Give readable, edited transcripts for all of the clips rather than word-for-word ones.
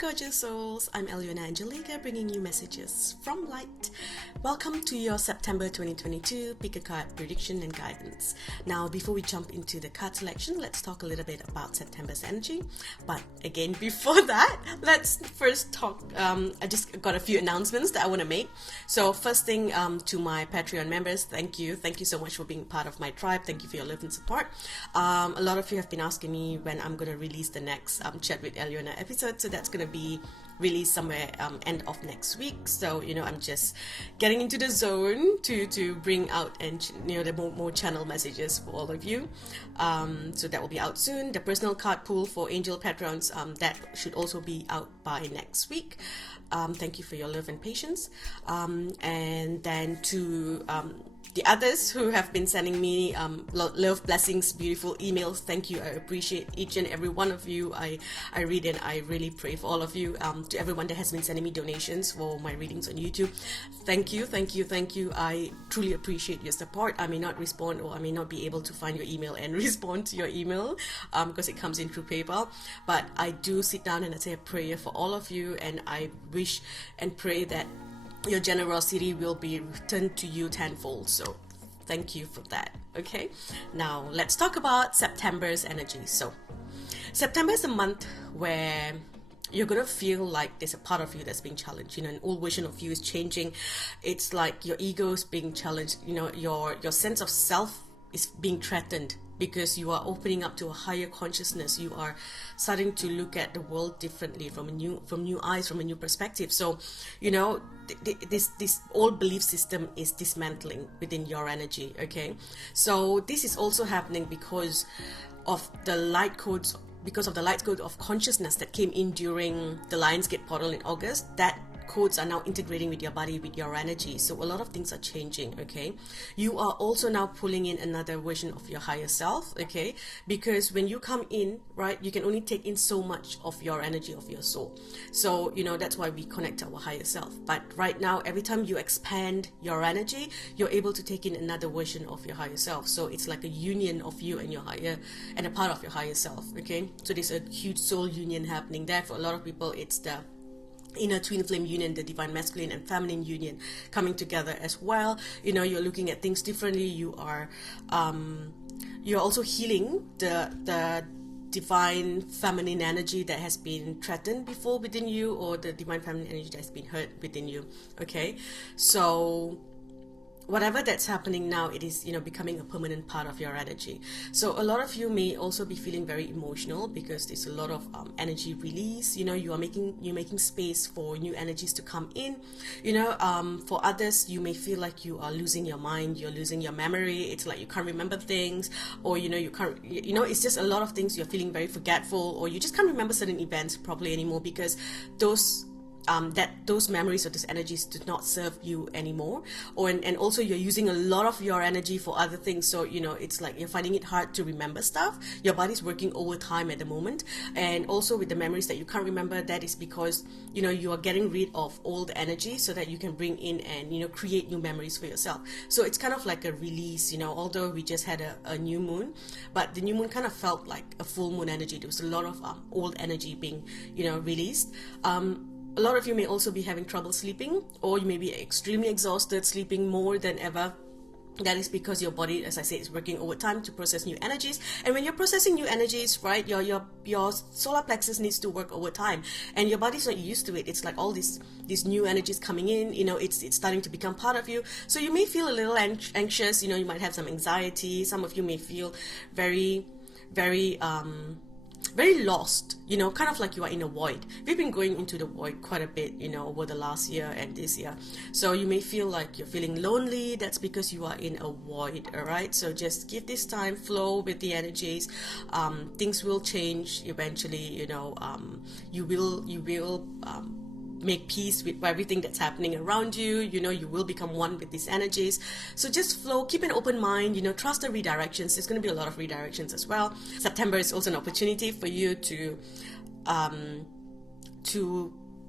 gorgeous souls, I'm Alyonna Angelica, bringing you messages from light. Welcome to your September 2022 Pick a Card Prediction and Guidance. Now, before we jump into the card selection, let's talk a little bit about September's energy. But again, before that, let's first talk, I just got a few announcements that I want to make. So first thing, to my Patreon members, thank you so much for being part of my tribe. Thank you for your love and support. A lot of you have been asking me when I'm going to release the next Chat with Alyonna episode, so that's going to be released somewhere end of next week. So I'm just getting into the zone to bring out and the more channel messages for all of you. So that will be out soon. The personal card pool for angel patrons, that should also be out by next week. Thank you for your love and patience. And then to the others who have been sending me love, blessings, beautiful emails, thank you. I appreciate each and every one of you. I read and I really pray for all of you. To everyone that has been sending me donations for my readings on YouTube, thank you. I truly appreciate your support. I may not respond, or I may not be able to find your email and respond to your email because it comes in through PayPal, but I do sit down and I say a prayer for all of you, and I wish and pray that your generosity will be returned to you tenfold. So thank you for that. Okay, now let's talk about September's energy. So September is a month where you're gonna feel like there's a part of you that's being challenged. An old version of you is changing. It's like your ego is being challenged. Your sense of self is being threatened, because you are opening up to a higher consciousness. You are starting to look at the world differently from new eyes, from a new perspective. So, this old belief system is dismantling within your energy. Okay, so this is also happening because of the light codes. Because of the light code of consciousness that came in during the Lionsgate portal in August, that codes are now integrating with your body, with your energy. So a lot of things are changing. Okay, you are also now pulling in another version of your higher self. Okay, because when you come in, right, you can only take in so much of your energy, of your soul. So that's why we connect to our higher self. But right now, every time you expand your energy, you're able to take in another version of your higher self. So it's like a union of you and your higher, and a part of your higher self. Okay, so there's a huge soul union happening there. For a lot of people, it's the inner twin flame union, the divine masculine and feminine union coming together as well. You're looking at things differently. You're also healing the divine feminine energy that has been threatened before within you, or the divine feminine energy that has been hurt within you. Okay, so whatever that's happening now, it is becoming a permanent part of your energy. So a lot of you may also be feeling very emotional, because there's a lot of energy release. You're making space for new energies to come in. For others, you may feel like you are losing your mind, you're losing your memory. It's like you can't remember things, or you can't, it's just a lot of things. You're feeling very forgetful, or you just can't remember certain events properly anymore, because those memories or those energies do not serve you anymore. And also you're using a lot of your energy for other things. So it's like you're finding it hard to remember stuff. Your body's working overtime at the moment. And also with the memories that you can't remember, that is because you are getting rid of old energy so that you can bring in and create new memories for yourself. So it's kind of like a release. Although we just had a new moon, but the new moon kind of felt like a full moon energy. There was a lot of old energy being released. A lot of you may also be having trouble sleeping, or you may be extremely exhausted, sleeping more than ever. That is because your body, as I said, is working overtime to process new energies. And when you're processing new energies, right, your solar plexus needs to work overtime, and your body's not used to it. It's like all these new energies coming in. It's starting to become part of you. So you may feel a little anxious. You might have some anxiety. Some of you may feel very, very lost, kind of like you are in a void. We've been going into the void quite a bit, over the last year and this year. So you may feel like you're feeling lonely. That's because you are in a void. All right, so just give this time, flow with the energies. Things will change eventually. You will make peace with everything that's happening around you. You will become one with these energies. So just flow, keep an open mind, trust the redirections. There's going to be a lot of redirections as well. September is also an opportunity for you to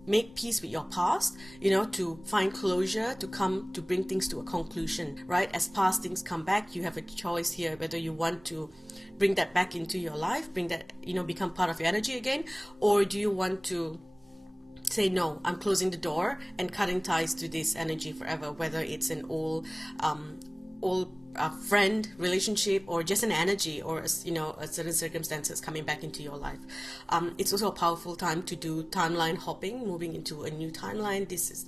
make peace with your past, to find closure, to bring things to a conclusion, right? As past things come back, you have a choice here whether you want to bring that back into your life, bring that, become part of your energy again, or do you want to say no, I'm closing the door and cutting ties to this energy forever, whether it's an old friend, relationship, or just an energy, or a certain circumstances coming back into your life. It's also a powerful time to do timeline hopping, moving into a new timeline. This is,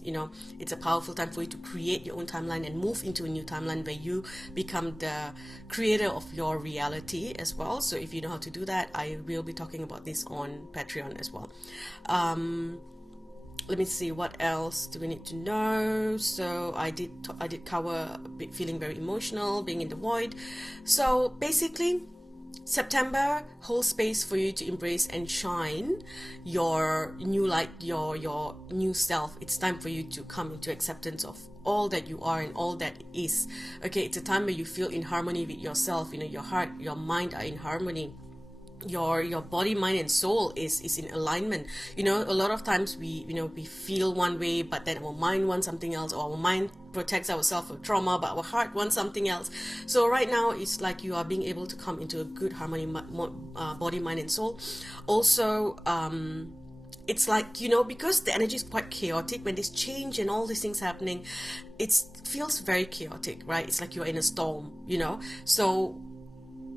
it's a powerful time for you to create your own timeline and move into a new timeline where you become the creator of your reality as well. So if you know how to do that, I will be talking about this on Patreon as well. Let me see, what else do we need to know? So I did cover a bit, feeling very emotional, being in the void. So basically, September holds space for you to embrace and shine your new light, your new self. It's time for you to come into acceptance of all that you are and all that is. Okay, it's a time where you feel in harmony with yourself. Your heart, your mind are in harmony. Your body, mind, and soul is in alignment. A lot of times we feel one way, but then our mind wants something else, or our mind protects ourselves from trauma, but our heart wants something else. So right now it's like you are being able to come into a good harmony, body, mind, and soul. Also, it's like, because the energy is quite chaotic, when there's change and all these things happening, it feels very chaotic, right? It's like you're in a storm, so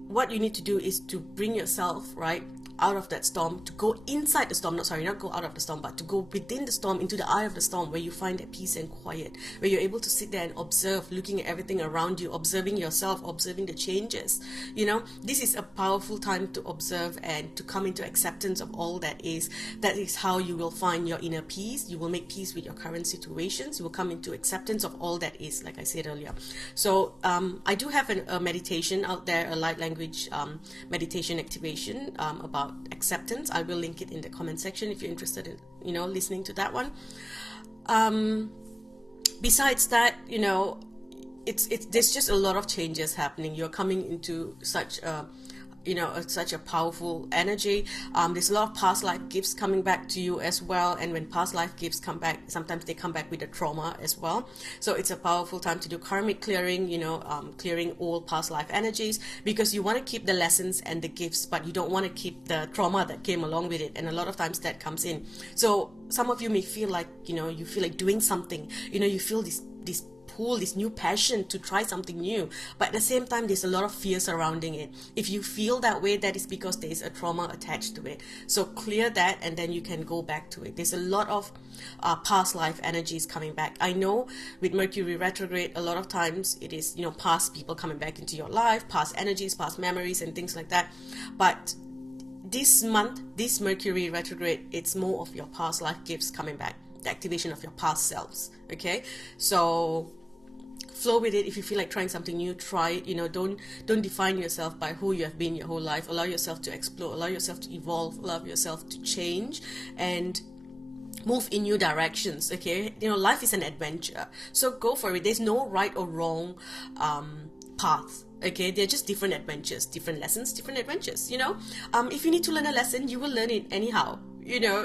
what you need to do is to bring yourself, right, out of that storm, to go inside the storm, not go out of the storm, but to go within the storm, into the eye of the storm, where you find that peace and quiet, where you're able to sit there and observe, looking at everything around you, observing yourself, observing the changes. This is a powerful time to observe and to come into acceptance of all that is. That is how you will find your inner peace. You will make peace with your current situations. You will come into acceptance of all that is, like I said earlier. So I do have a meditation out there, a light language meditation activation about acceptance. I will link it in the comment section if you're interested in listening to that one. Besides that, it's there's just a lot of changes happening. You're coming into such a such a powerful energy. There's a lot of past life gifts coming back to you as well, and when past life gifts come back, sometimes they come back with a trauma as well. So it's a powerful time to do karmic clearing, clearing all past life energies, because you want to keep the lessons and the gifts, but you don't want to keep the trauma that came along with it, and a lot of times that comes in. So some of you may feel like, you feel like doing something, you feel this pull, this new passion to try something new, but at the same time there's a lot of fear surrounding it. If you feel that way, that is because there is a trauma attached to it. So clear that, and then you can go back to it. There's a lot of past life energies coming back. I know with Mercury retrograde, a lot of times it is past people coming back into your life, past energies, past memories, and things like that. But this month, this Mercury retrograde, it's more of your past life gifts coming back, the activation of your past selves. Okay, so flow with it. If you feel like trying something new, try it. Don't define yourself by who you have been your whole life. Allow yourself to explore, allow yourself to evolve, allow yourself to change and move in new directions. Okay, life is an adventure, so go for it. There's no right or wrong path. Okay, they're just different adventures, different lessons, different adventures. If you need to learn a lesson, you will learn it anyhow.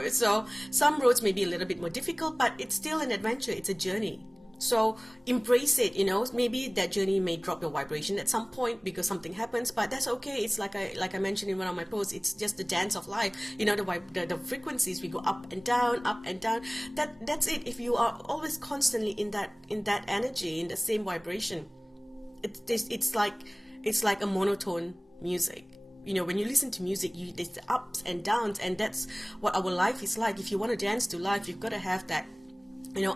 So some roads may be a little bit more difficult, but it's still an adventure. It's a journey. So embrace it. Maybe that journey may drop your vibration at some point because something happens, but that's okay. It's like I mentioned in one of my posts, it's just the dance of life. The frequencies, we go up and down, up and down. That's it. If you are always constantly in that energy, in the same vibration, it's like a monotone music. When you listen to music, there's the ups and downs, and that's what our life is like. If you want to dance to life, you've got to have that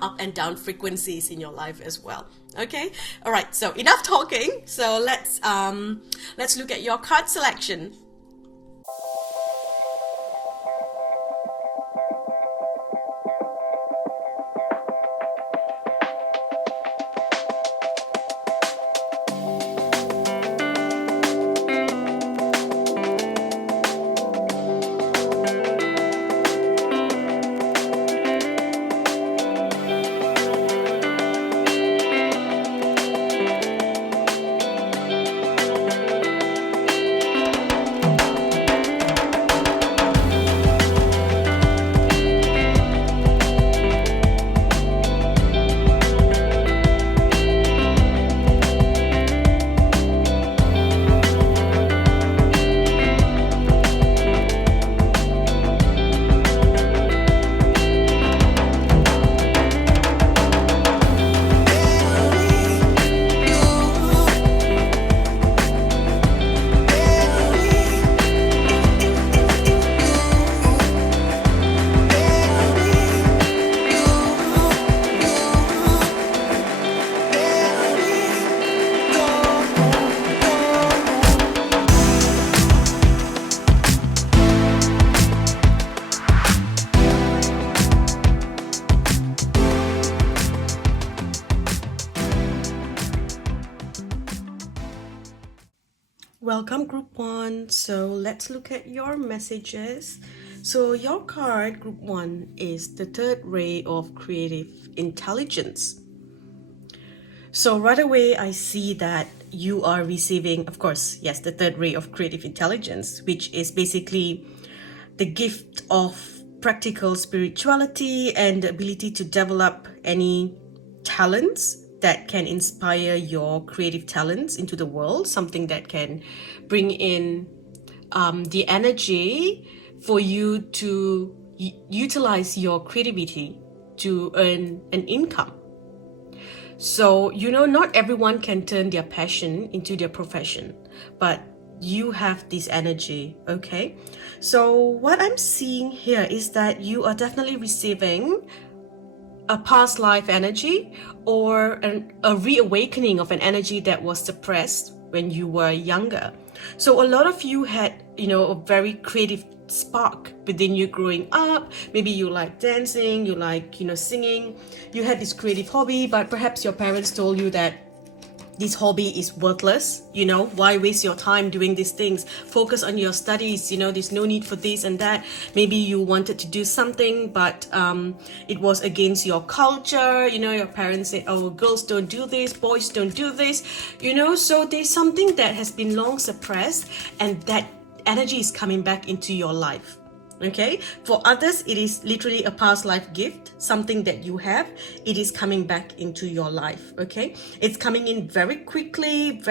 up and down frequencies in your life as well. Okay, all right, so enough talking. So let's look at your card selection. Welcome, Group 1. So let's look at your messages. So your card, Group 1, is the third ray of creative intelligence. So right away, I see that you are receiving, of course, yes, the third ray of creative intelligence, which is basically the gift of practical spirituality and the ability to develop any talents that can inspire your creative talents into the world, something that can bring in the energy for you to utilize your creativity to earn an income. So, not everyone can turn their passion into their profession, but you have this energy, okay? So what I'm seeing here is that you are definitely receiving a past life energy or a reawakening of an energy that was suppressed when you were younger. So a lot of you had, a very creative spark within you growing up. Maybe you like dancing, you like, singing. You had this creative hobby, but perhaps your parents told you that this hobby is worthless, why waste your time doing these things? Focus on your studies, there's no need for this and that. Maybe you wanted to do something, but it was against your culture, your parents said, oh, girls don't do this, boys don't do this, so there's something that has been long suppressed, and that energy is coming back into your life. Okay, for others, it is literally a past life gift, something that you have. It is coming back into your life. Okay, it's coming in very quickly,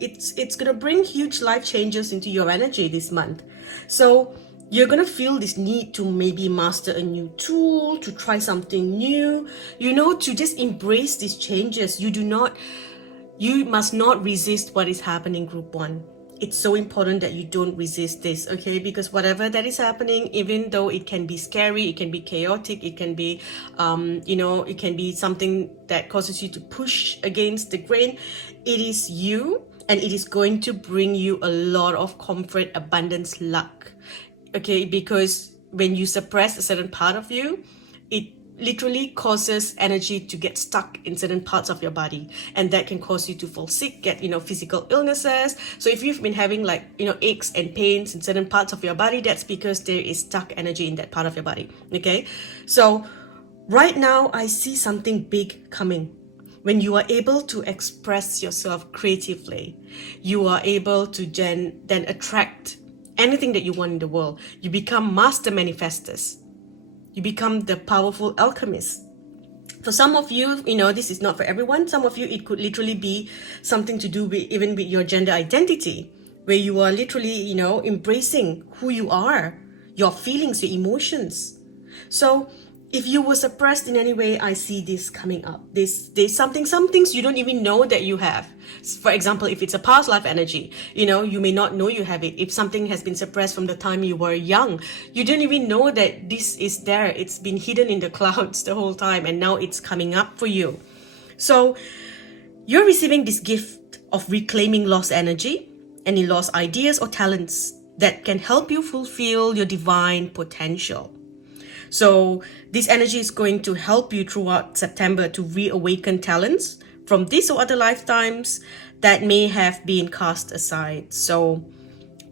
it's gonna bring huge life changes into your energy this month. So you're gonna feel this need to maybe master a new tool, to try something new, to just embrace these changes. You must not resist what is happening, Group 1. It's so important that you don't resist this, okay? Because whatever that is happening, even though it can be scary, it can be chaotic, it can be, it can be something that causes you to push against the grain, it is you, and it is going to bring you a lot of comfort, abundance, luck, okay? Because when you suppress a certain part of you, it literally causes energy to get stuck in certain parts of your body, and that can cause you to fall sick, get physical illnesses. So if you've been having aches and pains in certain parts of your body, that's because there is stuck energy in that part of your body. Okay, so right now I see something big coming. When you are able to express yourself creatively, you are able to then attract anything that you want in the world. You become master manifestors. You become the powerful alchemist. For some of you, this is not for everyone. Some of you, it could literally be something to do with even with your gender identity, where you are literally, embracing who you are, your feelings, your emotions. So if you were suppressed in any way, I see this coming up. There's some things you don't even know that you have. For example, if it's a past life energy, you may not know you have it. If something has been suppressed from the time you were young, you didn't even know that this is there. It's been hidden in the clouds the whole time, and now it's coming up for you. So you're receiving this gift of reclaiming lost energy, any lost ideas or talents that can help you fulfill your divine potential. So this energy is going to help you throughout September to reawaken talents from this or other lifetimes that may have been cast aside. So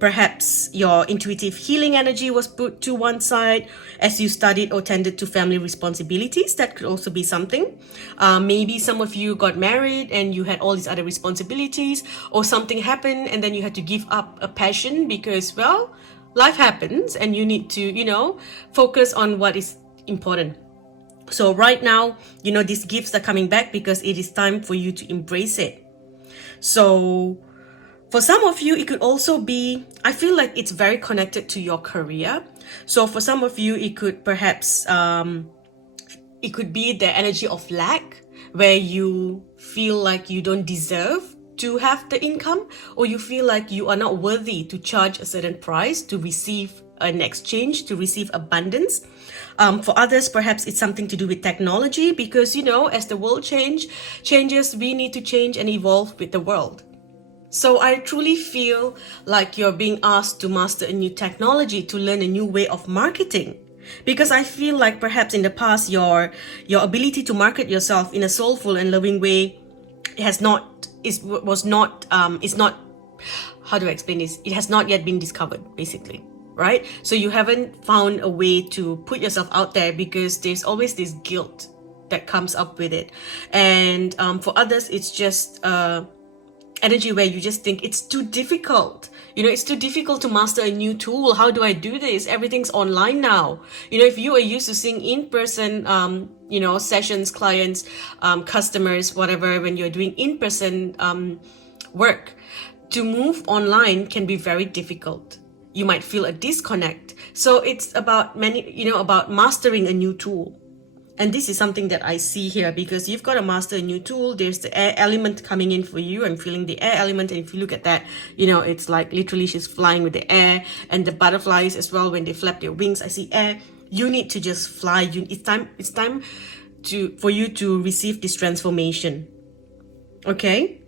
perhaps your intuitive healing energy was put to one side as you studied or tended to family responsibilities. That could also be something. Maybe some of you got married and you had all these other responsibilities, or something happened and then you had to give up a passion because, well, life happens and you need to, focus on what is important. So right now, these gifts are coming back because it is time for you to embrace it. So for some of you, it could also be, I feel like it's very connected to your career. So for some of you, it could perhaps, it could be the energy of lack, where you feel like you don't deserve to have the income, or you feel like you are not worthy to charge a certain price to receive an exchange, to receive abundance. For others, perhaps it's something to do with technology, because as the world changes, we need to change and evolve with the world. So I truly feel like you're being asked to master a new technology, to learn a new way of marketing. Because I feel like perhaps in the past, your ability to market yourself in a soulful and loving way is not how do I explain this? It has not yet been discovered, basically, right? So you haven't found a way to put yourself out there because there's always this guilt that comes up with it. And for others, it's just energy where you just think it's too difficult. It's too difficult to master a new tool. How do I do this? Everything's online now. If you are used to seeing in-person, sessions, clients, customers, whatever, when you're doing in-person work, to move online can be very difficult. You might feel a disconnect. So it's about about mastering a new tool. And this is something that I see here, because you've got to master a new tool. There's the air element coming in for you. I'm feeling the air element. And if you look at that, it's like literally she's flying with the air. And the butterflies as well, when they flap their wings, I see air. You need to just fly. It's time for you to receive this transformation. Okay?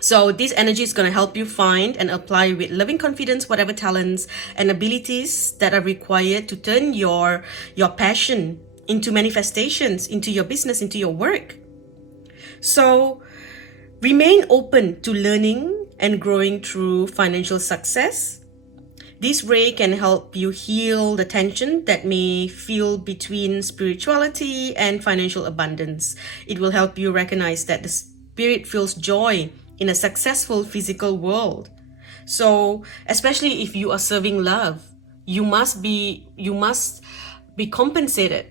So this energy is going to help you find and apply with loving confidence whatever talents and abilities that are required to turn your passion into manifestations, into your business, into your work. So remain open to learning and growing through financial success. This ray can help you heal the tension that may feel between spirituality and financial abundance. It will help you recognize that the spirit feels joy in a successful physical world. So especially if you are serving love, you must be compensated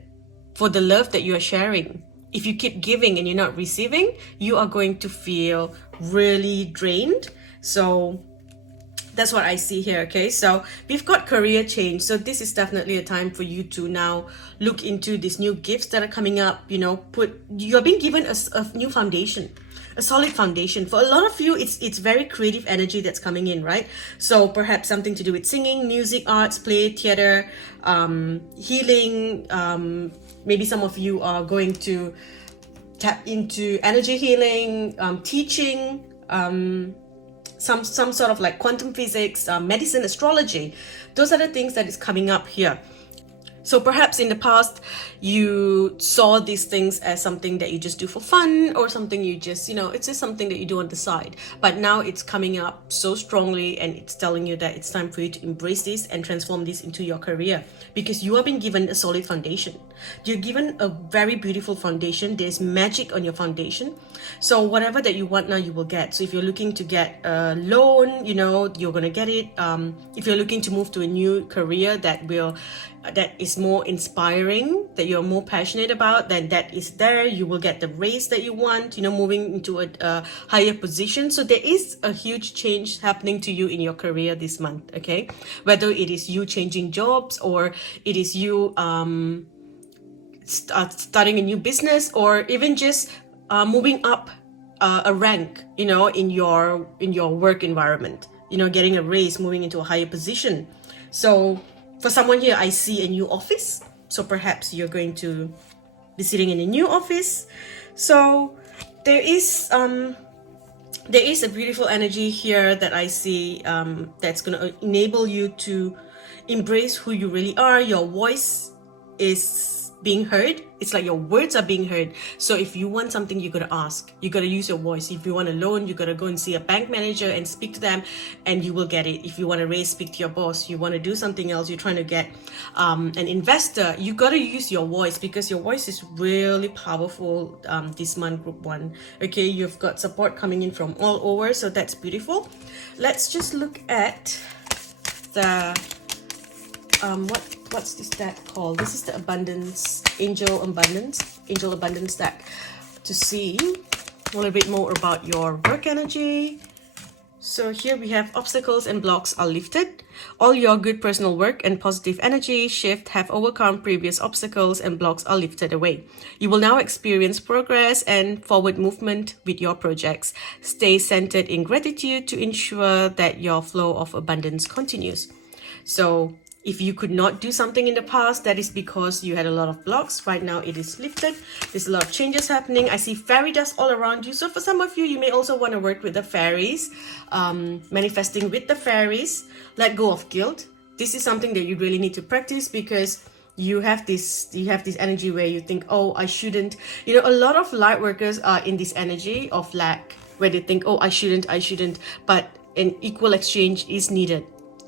for the love that you are sharing. If you keep giving and you're not receiving, you are going to feel really drained. So that's what I see here. Okay, so we've got career change. So this is definitely a time for you to now look into these new gifts that are coming up. You're being given a new foundation, a solid foundation. For a lot of you, it's very creative energy that's coming in, right? So perhaps something to do with singing, music, arts, play, theater, healing. Maybe some of you are going to tap into energy healing, teaching, some sort of like quantum physics, medicine, astrology. Those are the things that is coming up here. So perhaps in the past, you saw these things as something that you just do for fun, or something you just, it's just something that you do on the side. But now it's coming up so strongly, and it's telling you that it's time for you to embrace this and transform this into your career, because you are being given a solid foundation. You're given a very beautiful foundation. There's magic on your foundation. So whatever that you want now, you will get. So if you're looking to get a loan, you're going to get it. If you're looking to move to a new career that is more inspiring, that you're more passionate about, then that is there. You will get the raise that you want, moving into a higher position. So there is a huge change happening to you in your career this month, okay? Whether it is you changing jobs, or it is you starting a new business, or even just moving up a rank, in your work environment, getting a raise, moving into a higher position. So for someone here, I see a new office. So perhaps you're going to be sitting in a new office. So there is a beautiful energy here that I see that's going to enable you to embrace who you really are. Your voice is being heard. It's like your words are being heard. So if you want something, you gotta ask. You gotta use your voice. If you want a loan, you gotta go and see a bank manager and speak to them, and you will get it. If you want to raise, speak to your boss. You want to do something else, you're trying to get an investor, you gotta use your voice, because your voice is really powerful this month, group 1. Okay, you've got support coming in from all over, so that's beautiful. Let's just look at the what's this deck called? This is the angel abundance deck, to see a little bit more about your work energy. So here we have obstacles and blocks are lifted. All your good personal work and positive energy shift have overcome previous obstacles, and blocks are lifted away. You will now experience progress and forward movement with your projects. Stay centered in gratitude to ensure that your flow of abundance continues. So if you could not do something in the past, that is because you had a lot of blocks. Right now it is lifted. There's a lot of changes happening. I see fairy dust all around you. So for some of you, you may also want to work with the fairies, manifesting with the fairies. Let go of guilt. This is something that you really need to practice, because you have this energy where you think, oh, I shouldn't. A lot of light workers are in this energy of lack, where they think, oh, I shouldn't. But an equal exchange is needed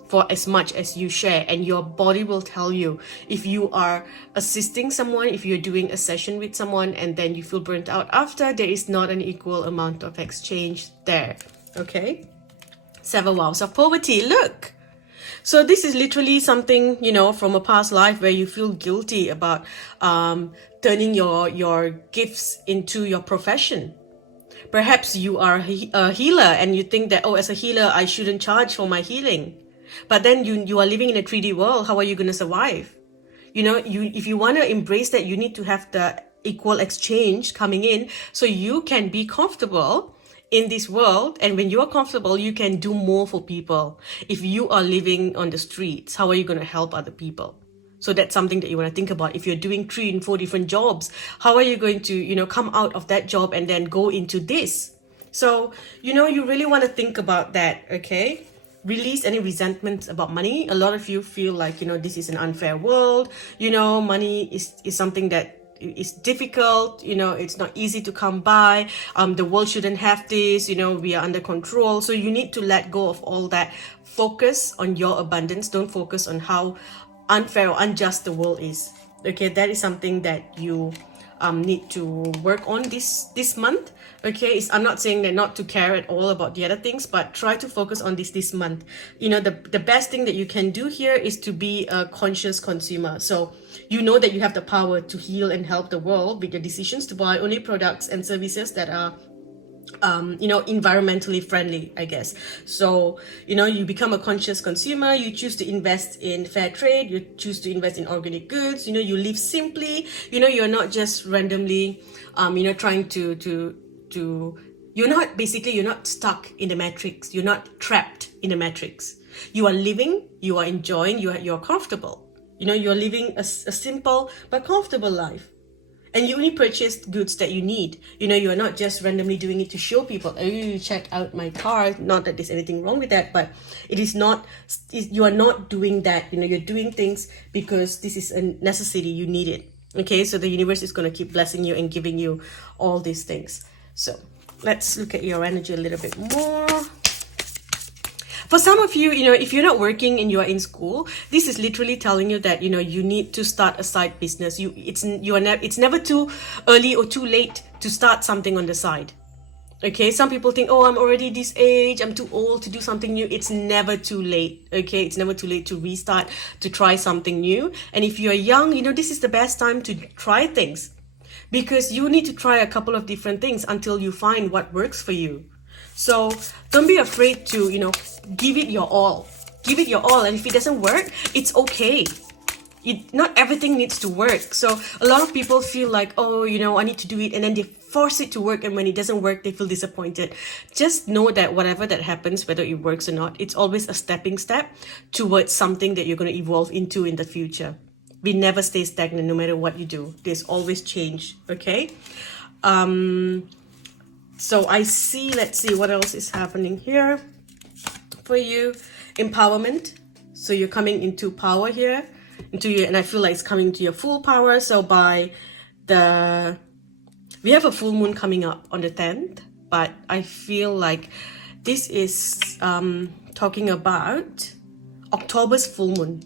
for as much as you share, and your body will tell you if you are assisting someone, if you're doing a session with someone and then you feel burnt out after, there is not an equal amount of exchange there. Okay, 7 wows of poverty. Look, so this is literally something, you know, from a past life where you feel guilty about turning your gifts into your profession. Perhaps you are a healer and you think that, oh, as a healer I shouldn't charge for my healing. But then you are living in a 3D world. How are you going to survive? You know, if you want to embrace that, you need to have the equal exchange coming in so you can be comfortable in this world. And when you are comfortable, you can do more for people. If you are living on the streets, how are you going to help other people? So that's something that you want to think about. If you're doing 3 and 4 different jobs, how are you going to, you know, come out of that job and then go into this? So, you know, you really want to think about that, okay? Release any resentments about money. A lot of you feel like, you know, this is an unfair world. You know, money is something that is difficult. You know, it's not easy to come by. The world shouldn't have this. You know, we are under control. So you need to let go of all that. Focus on your abundance. Don't focus on how unfair or unjust the world is. Okay, that is something that you need to work on this month. Okay, I'm not saying that not to care at all about the other things, but try to focus on this month. You know, the best thing that you can do here is to be a conscious consumer. So you know that you have the power to heal and help the world with your decisions to buy only products and services that are you know, environmentally friendly, I guess. So, you know, you become a conscious consumer, you choose to invest in fair trade, you choose to invest in organic goods, you know, you live simply, you know, you're not just randomly, you know, trying to you're not stuck in the matrix, you're not trapped in the matrix. You are living, you are enjoying, you're comfortable. You know, you're living a simple but comfortable life. And you only purchase goods that you need. You know, you are not just randomly doing it to show people, oh, check out my car. Not that there's anything wrong with that, but it is not, you are not doing that. You know, you're doing things because this is a necessity, you need it. Okay, so the universe is going to keep blessing you and giving you all these things. So let's look at your energy a little bit more. For some of you, you know, if you're not working and you are in school, this is literally telling you that, you know, you need to start a side business. It's never too early or too late to start something on the side. Okay, some people think, oh, I'm already this age, I'm too old to do something new. It's never too late. Okay, it's never too late to restart, to try something new. And if you're young, you know, this is the best time to try things, because you need to try a couple of different things until you find what works for you. So don't be afraid to, you know, give it your all. Give it your all. And if it doesn't work, it's okay. Not everything needs to work. So a lot of people feel like, oh, you know, I need to do it. And then they force it to work. And when it doesn't work, they feel disappointed. Just know that whatever that happens, whether it works or not, it's always a stepping step towards something that you're going to evolve into in the future. We never stay stagnant no matter what you do. There's always change. Okay. So I see, let's see what else is happening here for you. Empowerment. So you're coming into power here, and I feel like it's coming to your full power. So we have a full moon coming up on the 10th, but I feel like this is talking about October's full moon.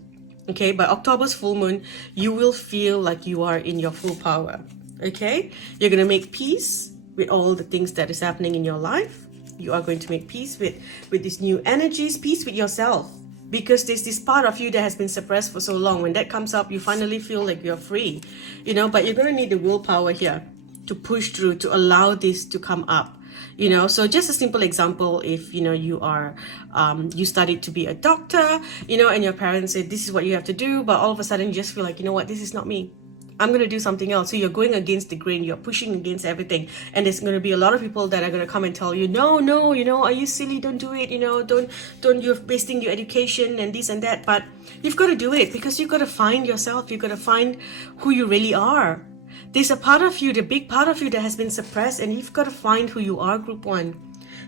Okay, by October's full moon, you will feel like you are in your full power. Okay, you're going to make peace with all the things that is happening in your life. You are going to make peace with these new energies, peace with yourself, because there's this part of you that has been suppressed for so long. When that comes up, you finally feel like you're free, you know, but you're going to need the willpower here to push through, to allow this to come up, you know. So just a simple example, if, you know, you are, you studied to be a doctor, you know, and your parents said, this is what you have to do, but all of a sudden you just feel like, you know what, this is not me. I'm going to do something else. So you're going against the grain, you're pushing against everything. And there's going to be a lot of people that are going to come and tell you, no, you know, are you silly? Don't do it. You know, don't, you're wasting your education and this and that. But you've got to do it, because you've got to find yourself. You've got to find who you really are. There's a part of you, the big part of you that has been suppressed, and you've got to find who you are, group one.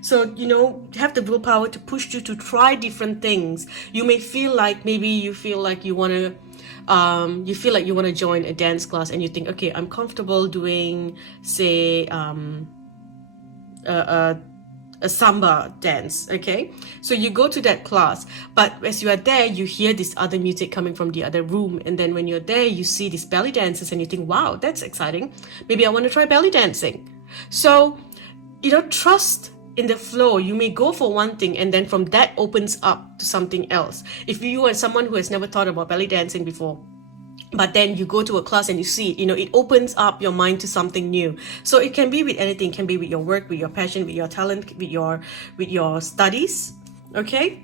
So, you know, have the willpower to push you to try different things. You may feel like, maybe you feel like you want to, join a dance class, and you think, okay, I'm comfortable doing, say, a samba dance. Okay, so you go to that class, but as you are there, you hear this other music coming from the other room, and then when you're there, you see these belly dancers and you think, wow, that's exciting, maybe I want to try belly dancing. So trust in the flow. You may go for one thing and then from that opens up to something else. If you are someone who has never thought about belly dancing before, but then you go to a class and you see it, it opens up your mind to something new. So it can be with anything. It can be with your work, with your passion, with your talent, with your studies. Okay,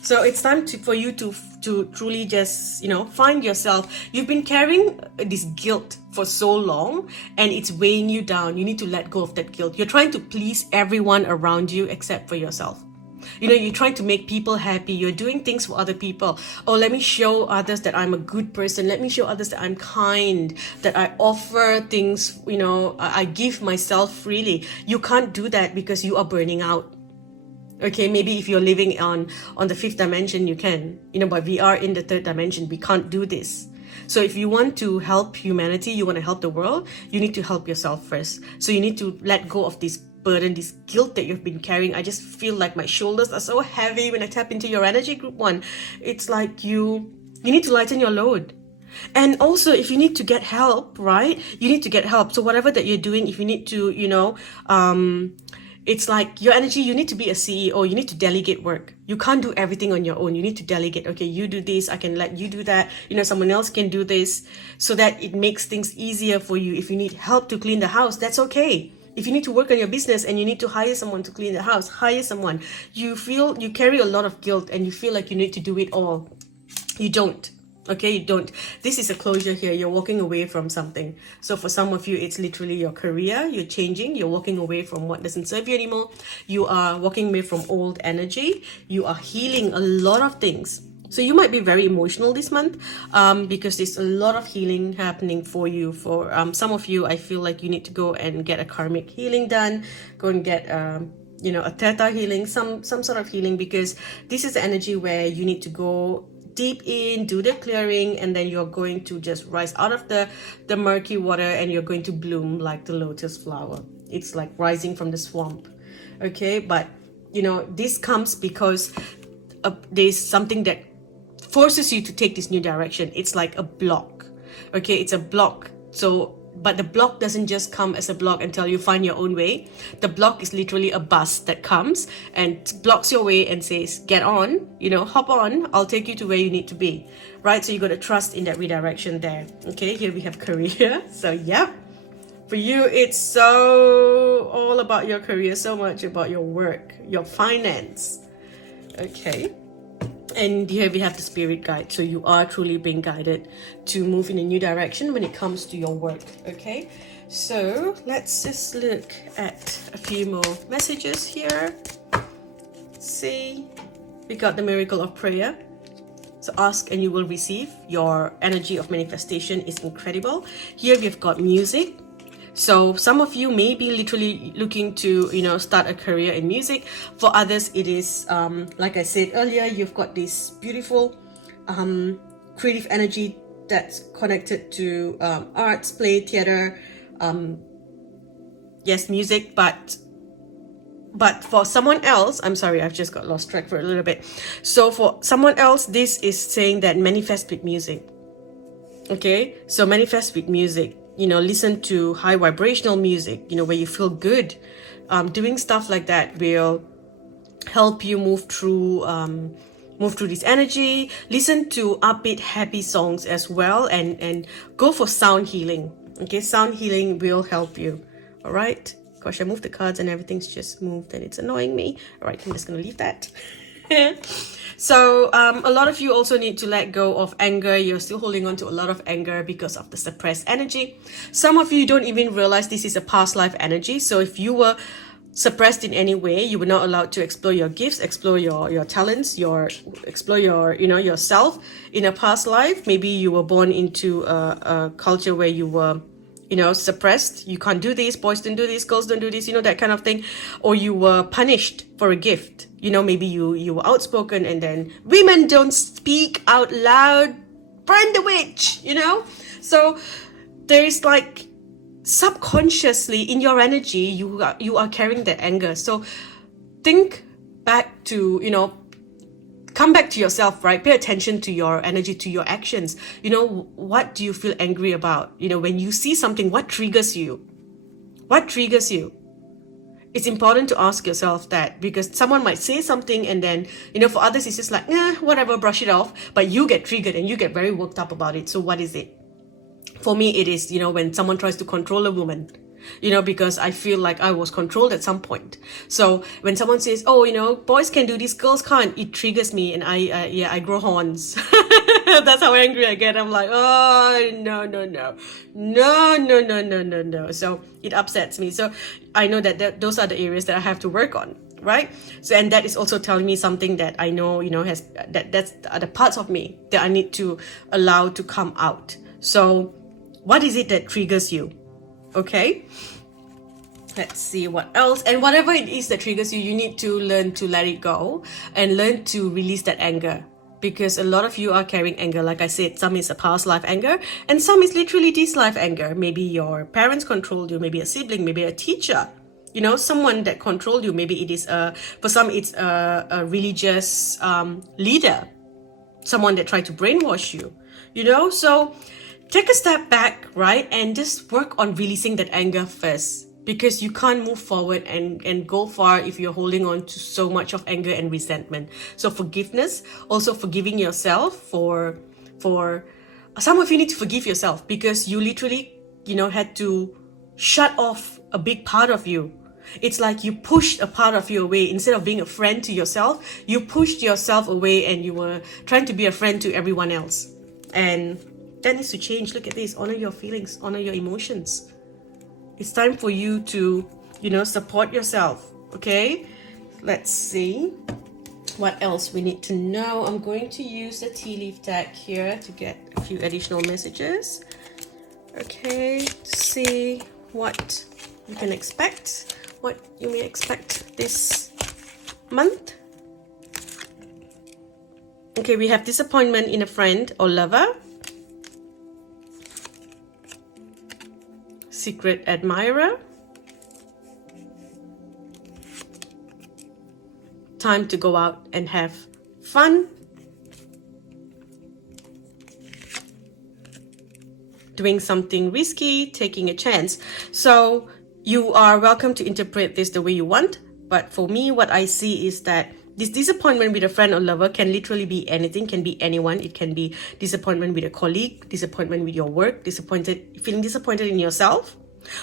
so it's time for you to truly just find yourself. You've been carrying this guilt for so long and it's weighing you down. You need to let go of that guilt. You're trying to please everyone around you except for yourself. You're trying to make people happy. You're doing things for other people. Oh, let me show others that I'm a good person. Let me show others that I'm kind, that I offer things, I give myself freely. You can't do that because you are burning out. Okay, maybe if you're living on the fifth dimension, you can, but we are in the third dimension. We can't do this. So if you want to help humanity, you want to help the world, you need to help yourself first. So you need to let go of this burden, this guilt that you've been carrying. I just feel like my shoulders are so heavy when I tap into your energy, group 1. It's like you need to lighten your load. And also, if you need to get help, right, you need to get help. So whatever that you're doing, if you need to, it's like your energy, you need to be a CEO, you need to delegate work. You can't do everything on your own. You need to delegate. Okay, you do this, I can let you do that. Someone else can do this, so that it makes things easier for you. If you need help to clean the house, that's okay. If you need to work on your business and you need to hire someone to clean the house, hire someone. You carry a lot of guilt and you feel like you need to do it all. You don't. Okay, you don't. This is a closure here. You're walking away from something. So for some of you, it's literally your career. You're changing. You're walking away from what doesn't serve you anymore. You are walking away from old energy. You are healing a lot of things. So you might be very emotional this month because there's a lot of healing happening for you. For some of you, I feel like you need to go and get a karmic healing done. Go and get a theta healing, some sort of healing, because this is the energy where you need to go deep in, do the clearing, and then you're going to just rise out of the murky water and you're going to bloom like the lotus flower. It's like rising from the swamp. Okay, but this comes because there's something that forces you to take this new direction. It's like a block. Okay, it's a block. So, but the block doesn't just come as a block until you find your own way. The block is literally a bus that comes and blocks your way and says, get on, hop on, I'll take you to where you need to be, right? So you got to trust in that redirection there. Okay, here we have career. So yeah, for you, it's so all about your career, so much about your work, your finance. Okay. And here we have the spirit guide. So you are truly being guided to move in a new direction when it comes to your work. Okay, so let's just look at a few more messages here. Let's see, we got the miracle of prayer. So ask and you will receive. Your energy of manifestation is incredible. Here we've got music. So some of you may be literally looking to, start a career in music. For others, it is, like I said earlier, you've got this beautiful creative energy that's connected to arts, play, theater, yes, music, but for someone else, I'm sorry, I've just got lost track for a little bit. So for someone else, this is saying that manifest with music. Okay, so manifest with music. Listen to high vibrational music, where you feel good. Doing stuff like that will help you move through this energy. Listen to upbeat, happy songs as well, and go for sound healing. Okay, sound healing will help you. All right. Gosh, I moved the cards and everything's just moved and it's annoying me. All right, I'm just gonna leave that. So a lot of you also need to let go of anger. You're still holding on to a lot of anger because of the suppressed energy. Some of you don't even realize this is a past life energy. So if you were suppressed in any way, you were not allowed to explore your gifts, explore your talents, explore your yourself in a past life. Maybe you were born into a culture where you were suppressed. You can't do this, boys don't do this, girls don't do this, that kind of thing. Or you were punished for a gift. Maybe you were outspoken and then women don't speak out loud, burn the witch, So there is like subconsciously in your energy, you are carrying that anger. So think back to, come back to yourself, right? Pay attention to your energy, to your actions. What do you feel angry about? When you see something, what triggers you? What triggers you? It's important to ask yourself that, because someone might say something and then, for others, it's just like, whatever, brush it off. But you get triggered and you get very worked up about it. So what is it? For me, it is, when someone tries to control a woman, because I feel like I was controlled at some point. So when someone says, oh, boys can do this, girls can't, it triggers me, and I grow horns. That's how angry I get. I'm like, oh, no. So it upsets me. So I know that those are the areas that I have to work on, right? So, and that is also telling me something that I know, that's the parts of me that I need to allow to come out. So what is it that triggers you? Okay, let's see what else. And whatever it is that triggers you, you need to learn to let it go and learn to release that anger, because a lot of you are carrying anger. Like I said, some is a past life anger and some is literally this life anger. Maybe your parents controlled you, maybe a sibling, maybe a teacher, someone that controlled you. Maybe it is for some it's a religious leader, someone that tried to brainwash you, so take a step back, right? And just work on releasing that anger first, because you can't move forward and go far if you're holding on to so much of anger and resentment. So forgiveness, also forgiving yourself for some of you need to forgive yourself, because you literally, had to shut off a big part of you. It's like you pushed a part of you away. Instead of being a friend to yourself, you pushed yourself away and you were trying to be a friend to everyone else. And that needs to change. Look at this. Honor your feelings, honor your emotions. It's time for you to, support yourself. Okay, let's see what else we need to know. I'm going to use the tea leaf deck here to get a few additional messages. Okay, to see what you can expect, what you may expect this month. Okay, we have disappointment in a friend or lover, secret admirer, time to go out and have fun, doing something risky, taking a chance. So you are welcome to interpret this the way you want, but for me, what I see is that this disappointment with a friend or lover can literally be anything, can be anyone. It can be disappointment with a colleague, disappointment with your work, feeling disappointed in yourself,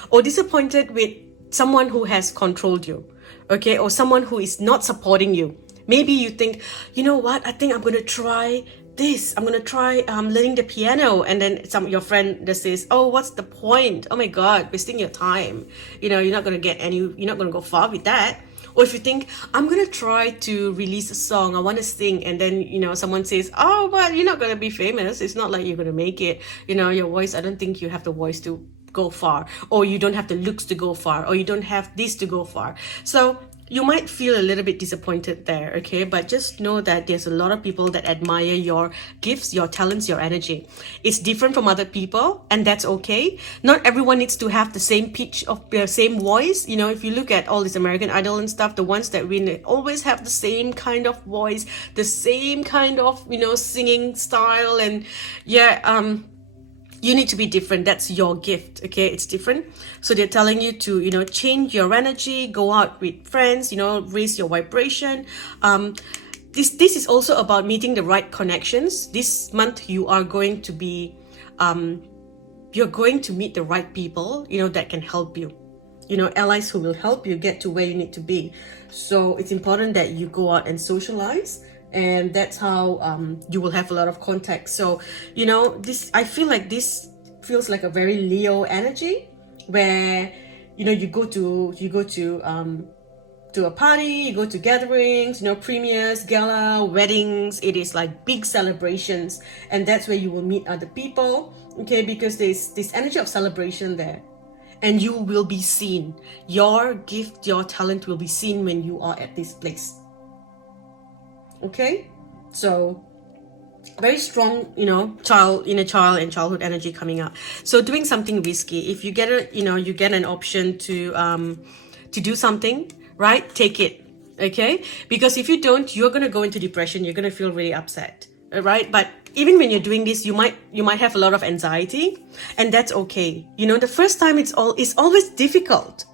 or disappointed with someone who has controlled you, okay, or someone who is not supporting you. Maybe you think, you know what, I think I'm going to try this. I'm going to try learning the piano. And then your friend that says, oh, what's the point? Oh my God, wasting your time. You're not going to go far with that. Or if you think, I'm going to try to release a song, I want to sing, and then, someone says, oh, but you're not going to be famous. It's not like you're going to make it. Your voice, I don't think you have the voice to go far, or you don't have the looks to go far, or you don't have this to go far. So you might feel a little bit disappointed there, okay? But just know that there's a lot of people that admire your gifts, your talents, your energy. It's different from other people, and that's okay. Not everyone needs to have the same pitch of their same voice. If you look at all this American Idol and stuff, the ones that win always have the same kind of voice, the same kind of, singing style. And you need to be different. That's your gift, okay? It's different. So they're telling you to, change your energy, go out with friends, raise your vibration. This is also about meeting the right connections. This month you are going to be, you're going to meet the right people, that can help you. Allies who will help you get to where you need to be. So it's important that you go out and socialize. And that's how you will have a lot of contacts. So, I feel like this feels like a very Leo energy, where, you go to a party, you go to gatherings, premieres, gala, weddings. It is like big celebrations, and that's where you will meet other people, okay? Because there's this energy of celebration there, and you will be seen. Your gift, your talent will be seen when you are at this place. Okay, so very strong, inner child and childhood energy coming up. So doing something risky. If you get you get an option to do something, right? Take it. okay? Because if you don't, you're going to go into depression. You're going to feel really upset, right? But even when you're doing this, you might have a lot of anxiety, and that's okay. You know, the first time it's always difficult.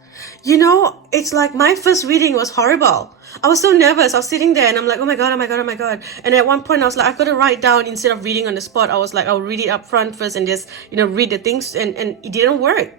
You know, it's like my first reading was horrible. I was so nervous. I was sitting there and I'm like, oh my God, oh my God, oh my God. And at one point I was like, I've got to write down instead of reading on the spot. I was like, I'll read it up front first and just, you know, read the things, and it didn't work.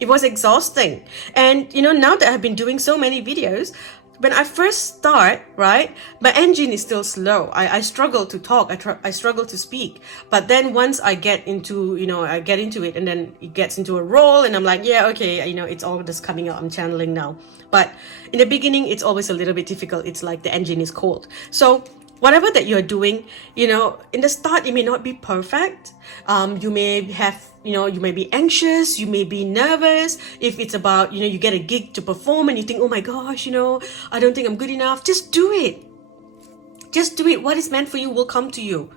It was exhausting. And, you know, now that I've been doing so many videos, when I first start, right, my engine is still slow. I struggle to talk. I struggle to speak. But then once I get into, you know, I get into it, and then it gets into a roll, and I'm like, yeah, okay, you know, it's all just coming out. I'm channeling now. But in the beginning, it's always a little bit difficult. It's like the engine is cold. So whatever that you're doing, you know, in the start, it may not be perfect. You may have, you know, you may be anxious, you may be nervous. If it's about, you know, you get a gig to perform and you think, oh my gosh, you know, I don't think I'm good enough. Just do it. Just do it. What is meant for you will come to you.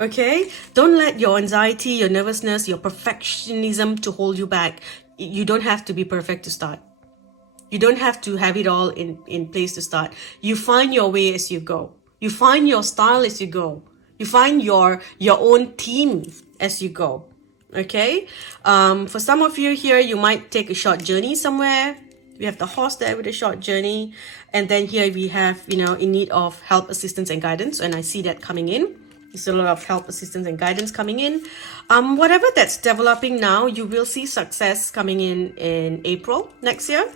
Okay? Don't let your anxiety, your nervousness, your perfectionism to hold you back. You don't have to be perfect to start. You don't have to have it all in place to start. You find your way as you go. You find your style as you go. You find your own theme as you go. Okay? For some of you here, you might take a short journey somewhere. We have the horse there with a short journey. And then here we have, you know, in need of help, assistance, and guidance. And I see that coming in. There's a lot of help, assistance, and guidance coming in. Whatever that's developing now, you will see success coming in April next year.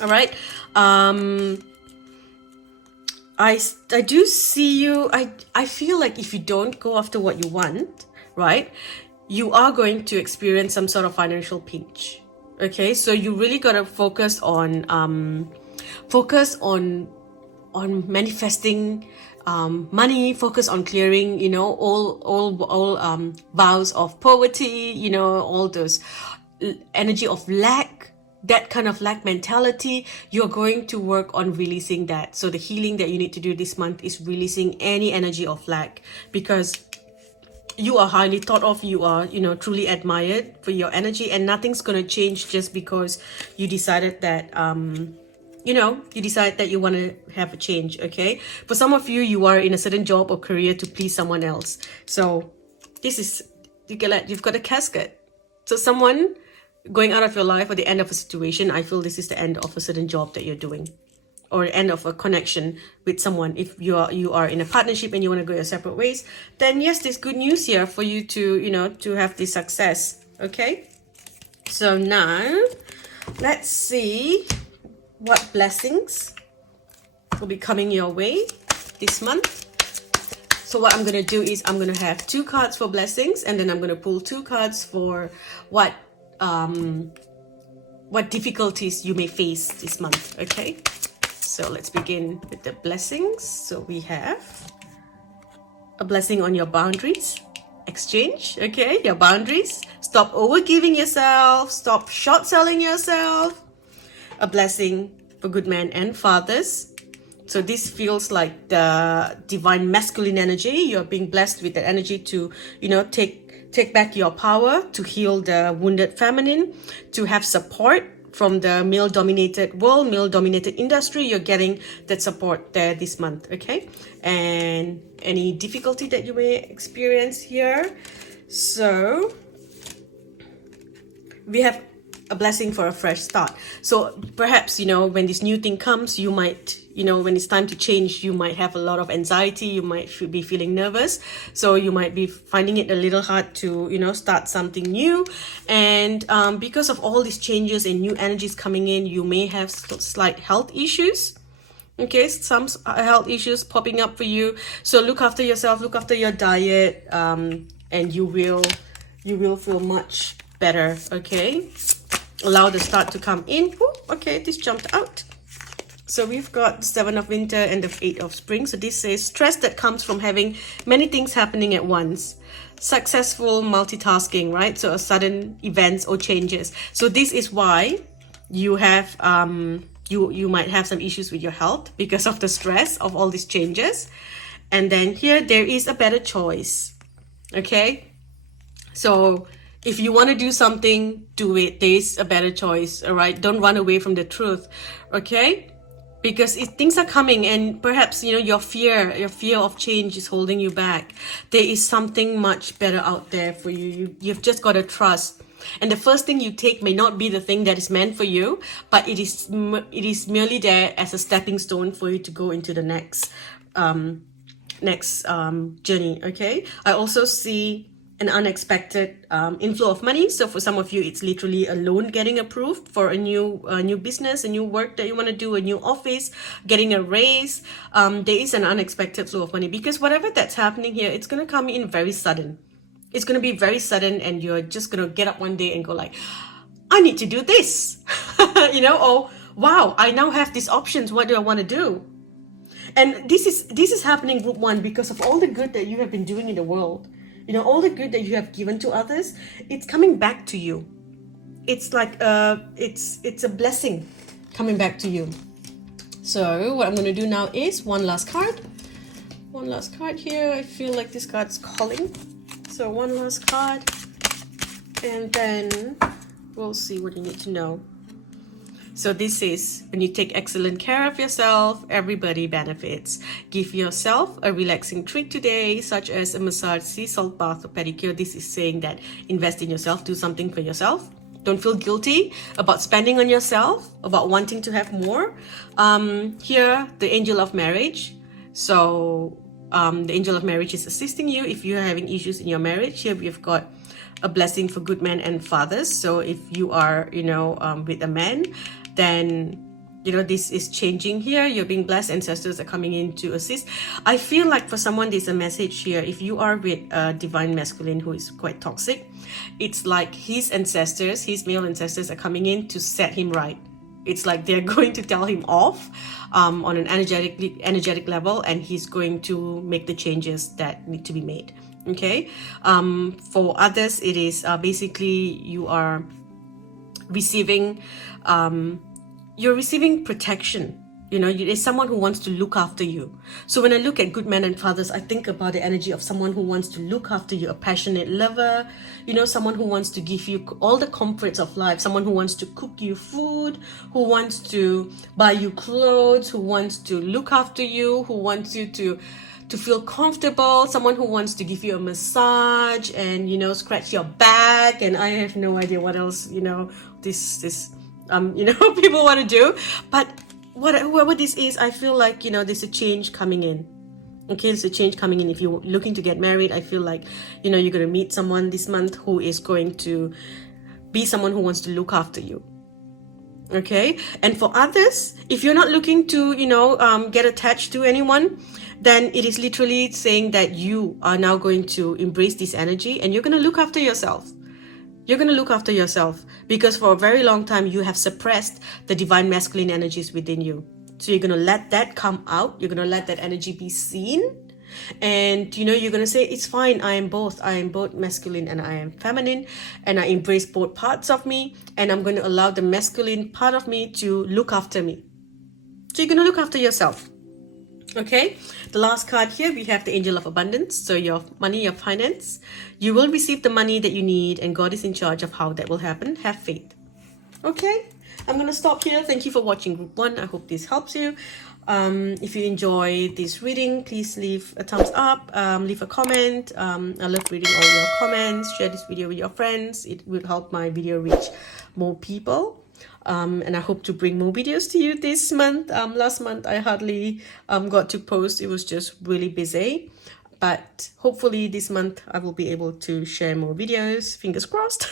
All right. I do see you. I feel like if you don't go after what you want, right, you are going to experience some sort of financial pinch. Okay, so you really gotta focus on manifesting money. Focus on clearing, you know, all vows of poverty. You know, all those energy of lack. That kind of lack mentality, you're going to work on releasing that. So the healing that you need to do this month is releasing any energy of lack, because you are highly thought of. You are, you know, truly admired for your energy, and nothing's going to change just because you decided that, you know, you decide that you want to have a change. Okay. For some of you, you are in a certain job or career to please someone else. So this is, you've got a casket. So someone going out of your life, or the end of a situation, I feel this is the end of a certain job that you're doing, or end of a connection with someone. If you are in a partnership and you want to go your separate ways, then yes, there's good news here for you to, you know, to have this success. Okay, so now let's see what blessings will be coming your way this month. So what I'm going to do is I'm going to have 2 cards for blessings, and then I'm going to pull 2 cards for what difficulties you may face this month. Okay, so let's begin with the blessings. So we have a blessing on your boundaries, exchange. Okay, your boundaries. Stop overgiving yourself. Stop short selling yourself. A blessing for good men and fathers. So this feels like the divine masculine energy. You're being blessed with that energy to, you know, take back your power, to heal the wounded feminine, to have support from the male-dominated world, male-dominated industry. You're getting that support there this month, okay? And any difficulty that you may experience here. So we have a blessing for a fresh start. So perhaps, you know, when this new thing comes, you might, you know, when it's time to change, you might have a lot of anxiety. You might be feeling nervous. So you might be finding it a little hard to, you know, start something new. And because of all these changes and new energies coming in, you may have slight health issues. Okay, some health issues popping up for you. So look after yourself, look after your diet, and you will feel much better. Okay, allow the start to come in. Ooh, okay, this jumped out. So we've got the 7 of winter and the 8 of spring. So this says stress that comes from having many things happening at once. Successful multitasking, right? So sudden events or changes. So this is why you have you might have some issues with your health because of the stress of all these changes. And then here there is a better choice. Okay, so if you want to do something, do it. There is a better choice. All right, don't run away from the truth. Okay, because things are coming, and perhaps your fear of change is holding you back. There is something much better out there for you. You've just got to trust. And the first thing you take may not be the thing that is meant for you, but it is merely there as a stepping stone for you to go into the next journey. Okay, I also see an unexpected inflow of money. So for some of you, it's literally a loan getting approved for a new business, a new work that you want to do, a new office, getting a raise. There is an unexpected flow of money, because whatever that's happening here, it's going to come in very sudden. It's going to be very sudden, and you're just going to get up one day and go like, I need to do this, or wow, I now have these options. What do I want to do? And this is happening, group one, because of all the good that you have been doing in the world. All the good that you have given to others, it's coming back to you. It's like it's a blessing coming back to you. So what I'm going to do now is one last card here. I feel like this card's calling. So one last card, and then we'll see what you need to know. So this is, when you take excellent care of yourself, everybody benefits. Give yourself a relaxing treat today, such as a massage, sea salt bath, or pedicure. This is saying that invest in yourself, do something for yourself. Don't feel guilty about spending on yourself, about wanting to have more. Here, the angel of marriage. So the angel of marriage is assisting you if you're having issues in your marriage. Here we've got a blessing for good men and fathers. So if you are, with a man, then this is changing here. You're being blessed. Ancestors are coming in to assist. I feel like for someone, there's a message here. If you are with a divine masculine who is quite toxic, it's like his male ancestors are coming in to set him right. It's like they're going to tell him off on an energetic level, and he's going to make the changes that need to be made. Okay. For others, it is basically you are receiving protection. There's someone who wants to look after you. So when I look at good men and fathers, I think about the energy of someone who wants to look after you, a passionate lover, someone who wants to give you all the comforts of life, someone who wants to cook you food, who wants to buy you clothes, who wants to look after you, who wants you to feel comfortable, someone who wants to give you a massage and scratch your back, and I have no idea what else this people want to do. But whoever this is, I feel like there's a change coming in. Okay, there's a change coming in. If you're looking to get married, I feel like you're going to meet someone this month who is going to be someone who wants to look after you. Okay, and for others, if you're not looking to get attached to anyone, then it is literally saying that you are now going to embrace this energy, and you're going to look after yourself. You're going to look after yourself, because for a very long time you have suppressed the divine masculine energies within you. So you're going to let that come out. You're going to let that energy be seen. And you're going to say, it's fine, I am both masculine and I am feminine, and I embrace both parts of me, and I'm going to allow the masculine part of me to look after me. So you're going to look after yourself. Okay, the last card here, we have the angel of abundance. So your money, your finance, you will receive the money that you need, and God is in charge of how that will happen. Have faith. Okay, I'm going to stop here. Thank you for watching group one. I hope this helps you. If you enjoy this reading, please leave a thumbs up, leave a comment. I love reading all your comments. Share this video with your friends. It will help my video reach more people. And I hope to bring more videos to you this month. Last month I hardly got to post. It was just really busy. But hopefully this month I will be able to share more videos. Fingers crossed.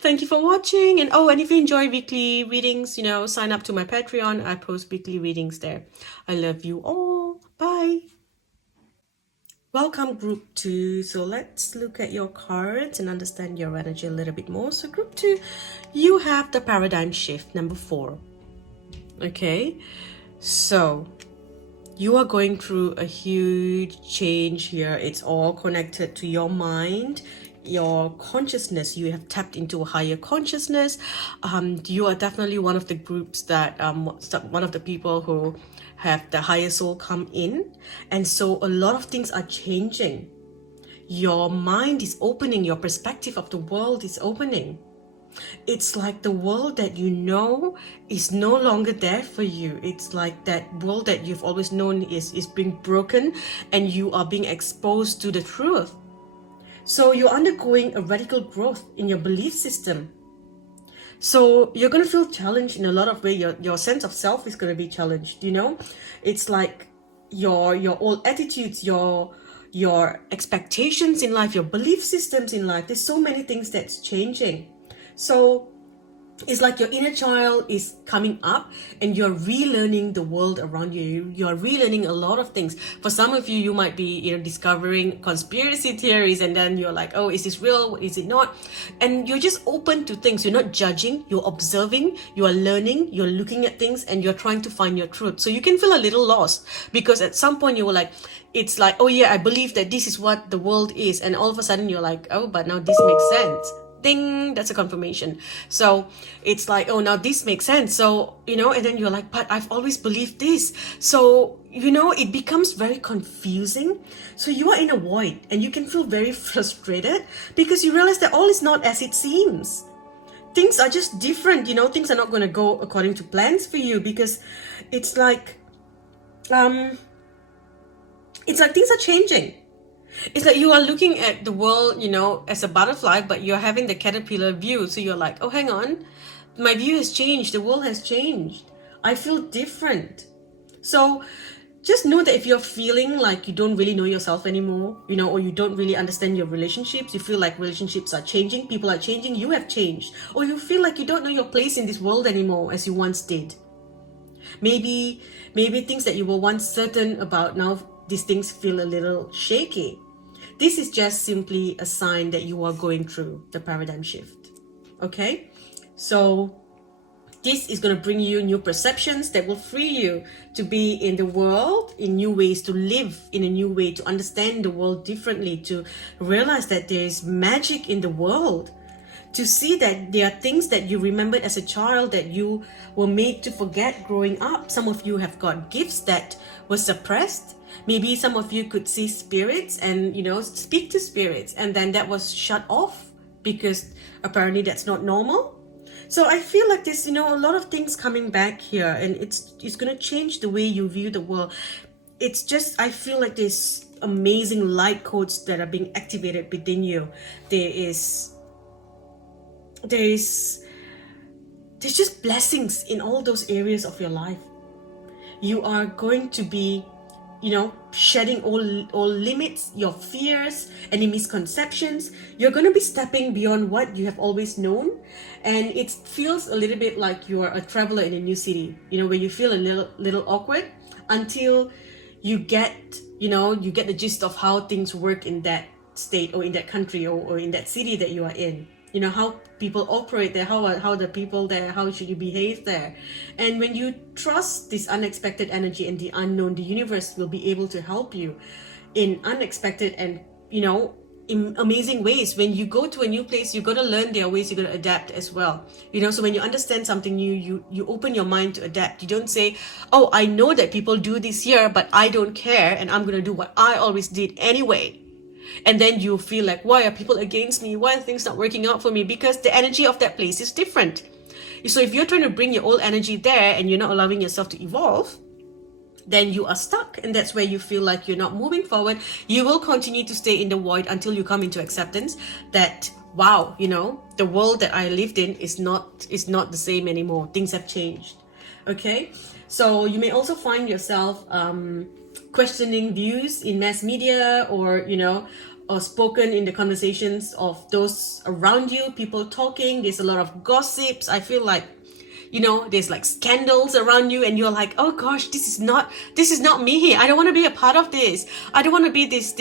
Thank you for watching. And if you enjoy weekly readings, sign up to my Patreon. I post weekly readings there. I love you all. Bye. Welcome group 2. So let's look at your cards and understand your energy a little bit more. So group 2, you have the paradigm shift number 4. Okay, so you are going through a huge change here. It's all connected to your mind, your consciousness. You have tapped into a higher consciousness. You are definitely one of the groups that one of the people who have the higher soul come in, and so a lot of things are changing. Your mind is opening, your perspective of the world is opening. It's like the world that you know is no longer there for you. It's like that world that you've always known is being broken, and you are being exposed to the truth. So you're undergoing a radical growth in your belief system. So you're going to feel challenged in a lot of ways. Your sense of self is going to be challenged, you know? It's like your old attitudes, your expectations in life, your belief systems in life. There's so many things that's changing. So it's like your inner child is coming up, and you're relearning the world around you. You're relearning a lot of things. For some of you, you might be, discovering conspiracy theories, and then you're like, oh, is this real? Is it not? And you're just open to things. You're not judging. You're observing. You are learning. You're looking at things, and you're trying to find your truth. So you can feel a little lost, because at some point you were like, it's like, oh yeah, I believe that this is what the world is, and all of a sudden you're like, oh, but now this makes sense. Ding, that's a confirmation. So it's like, oh, now this makes sense. So, and then you're like, but I've always believed this. So, it becomes very confusing. So you are in a void, and you can feel very frustrated, because you realize that all is not as it seems. Things are just different, things are not going to go according to plans for you, because it's like things are changing. It's like you are looking at the world, as a butterfly, but you're having the caterpillar view. So you're like, oh, hang on. My view has changed. The world has changed. I feel different. So just know that if you're feeling like you don't really know yourself anymore, or you don't really understand your relationships, you feel like relationships are changing, people are changing, you have changed, or you feel like you don't know your place in this world anymore as you once did. Maybe things that you were once certain about, now these things feel a little shaky. This is just simply a sign that you are going through the paradigm shift. Okay? So this is going to bring you new perceptions that will free you to be in the world in new ways, to live in a new way, to understand the world differently, to realize that there is magic in the world, to see that there are things that you remembered as a child that you were made to forget growing up. Some of you have got gifts that were suppressed. Maybe some of you could see spirits and, speak to spirits, and then that was shut off because apparently that's not normal. So I feel like there's, a lot of things coming back here, and it's going to change the way you view the world. It's just, I feel like there's amazing light codes that are being activated within you. There's just blessings in all those areas of your life. You are going to be, shedding all limits, your fears, any misconceptions. You're going to be stepping beyond what you have always known. And it feels a little bit like you are a traveler in a new city, where you feel a little awkward until you get the gist of how things work in that state or in that country or in that city that you are in. How people operate there, how the people there, how should you behave there. And when you trust this unexpected energy and the unknown, the universe will be able to help you in unexpected and, in amazing ways. When you go to a new place, you got to learn their ways, you got to adapt as well. So when you understand something new, you open your mind to adapt. You don't say, oh, I know that people do this here, but I don't care, and I'm going to do what I always did anyway. And then you feel like, why are people against me? Why are things not working out for me? Because the energy of that place is different. So if you're trying to bring your old energy there and you're not allowing yourself to evolve, then you are stuck. And that's where you feel like you're not moving forward. You will continue to stay in the void until you come into acceptance that, wow, the world that I lived in is not the same anymore. Things have changed. Okay? So you may also find yourself questioning views in mass media, or spoken in the conversations of those around you, people talking. There's a lot of gossips. I feel like there's like scandals around you, and you're like, oh gosh, this is not me. I don't want to be a part of this. I don't want to be this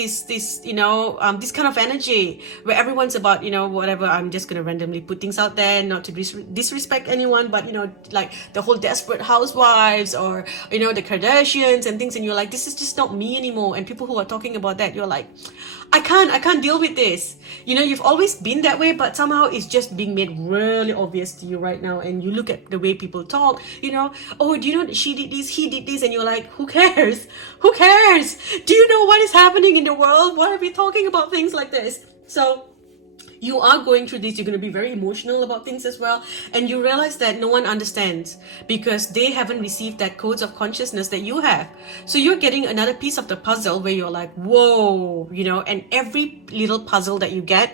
kind of energy where everyone's about, whatever. I'm just going to randomly put things out there, not to disrespect anyone, but like the whole Desperate Housewives or, the Kardashians and things. And you're like, this is just not me anymore. And people who are talking about that, you're like, I can't deal with this. You've always been that way, but somehow it's just being made really obvious to you right now. And you look at the way people talk, oh, do you know that she did this, he did this, and you're like, who cares? Who cares? Do you know what is happening in the world? Why are we talking about things like this? So You are going through this, you're going to be very emotional about things as well, and you realize that no one understands because they haven't received that codes of consciousness that you have. So you're getting another piece of the puzzle where you're like, whoa, and every little puzzle that you get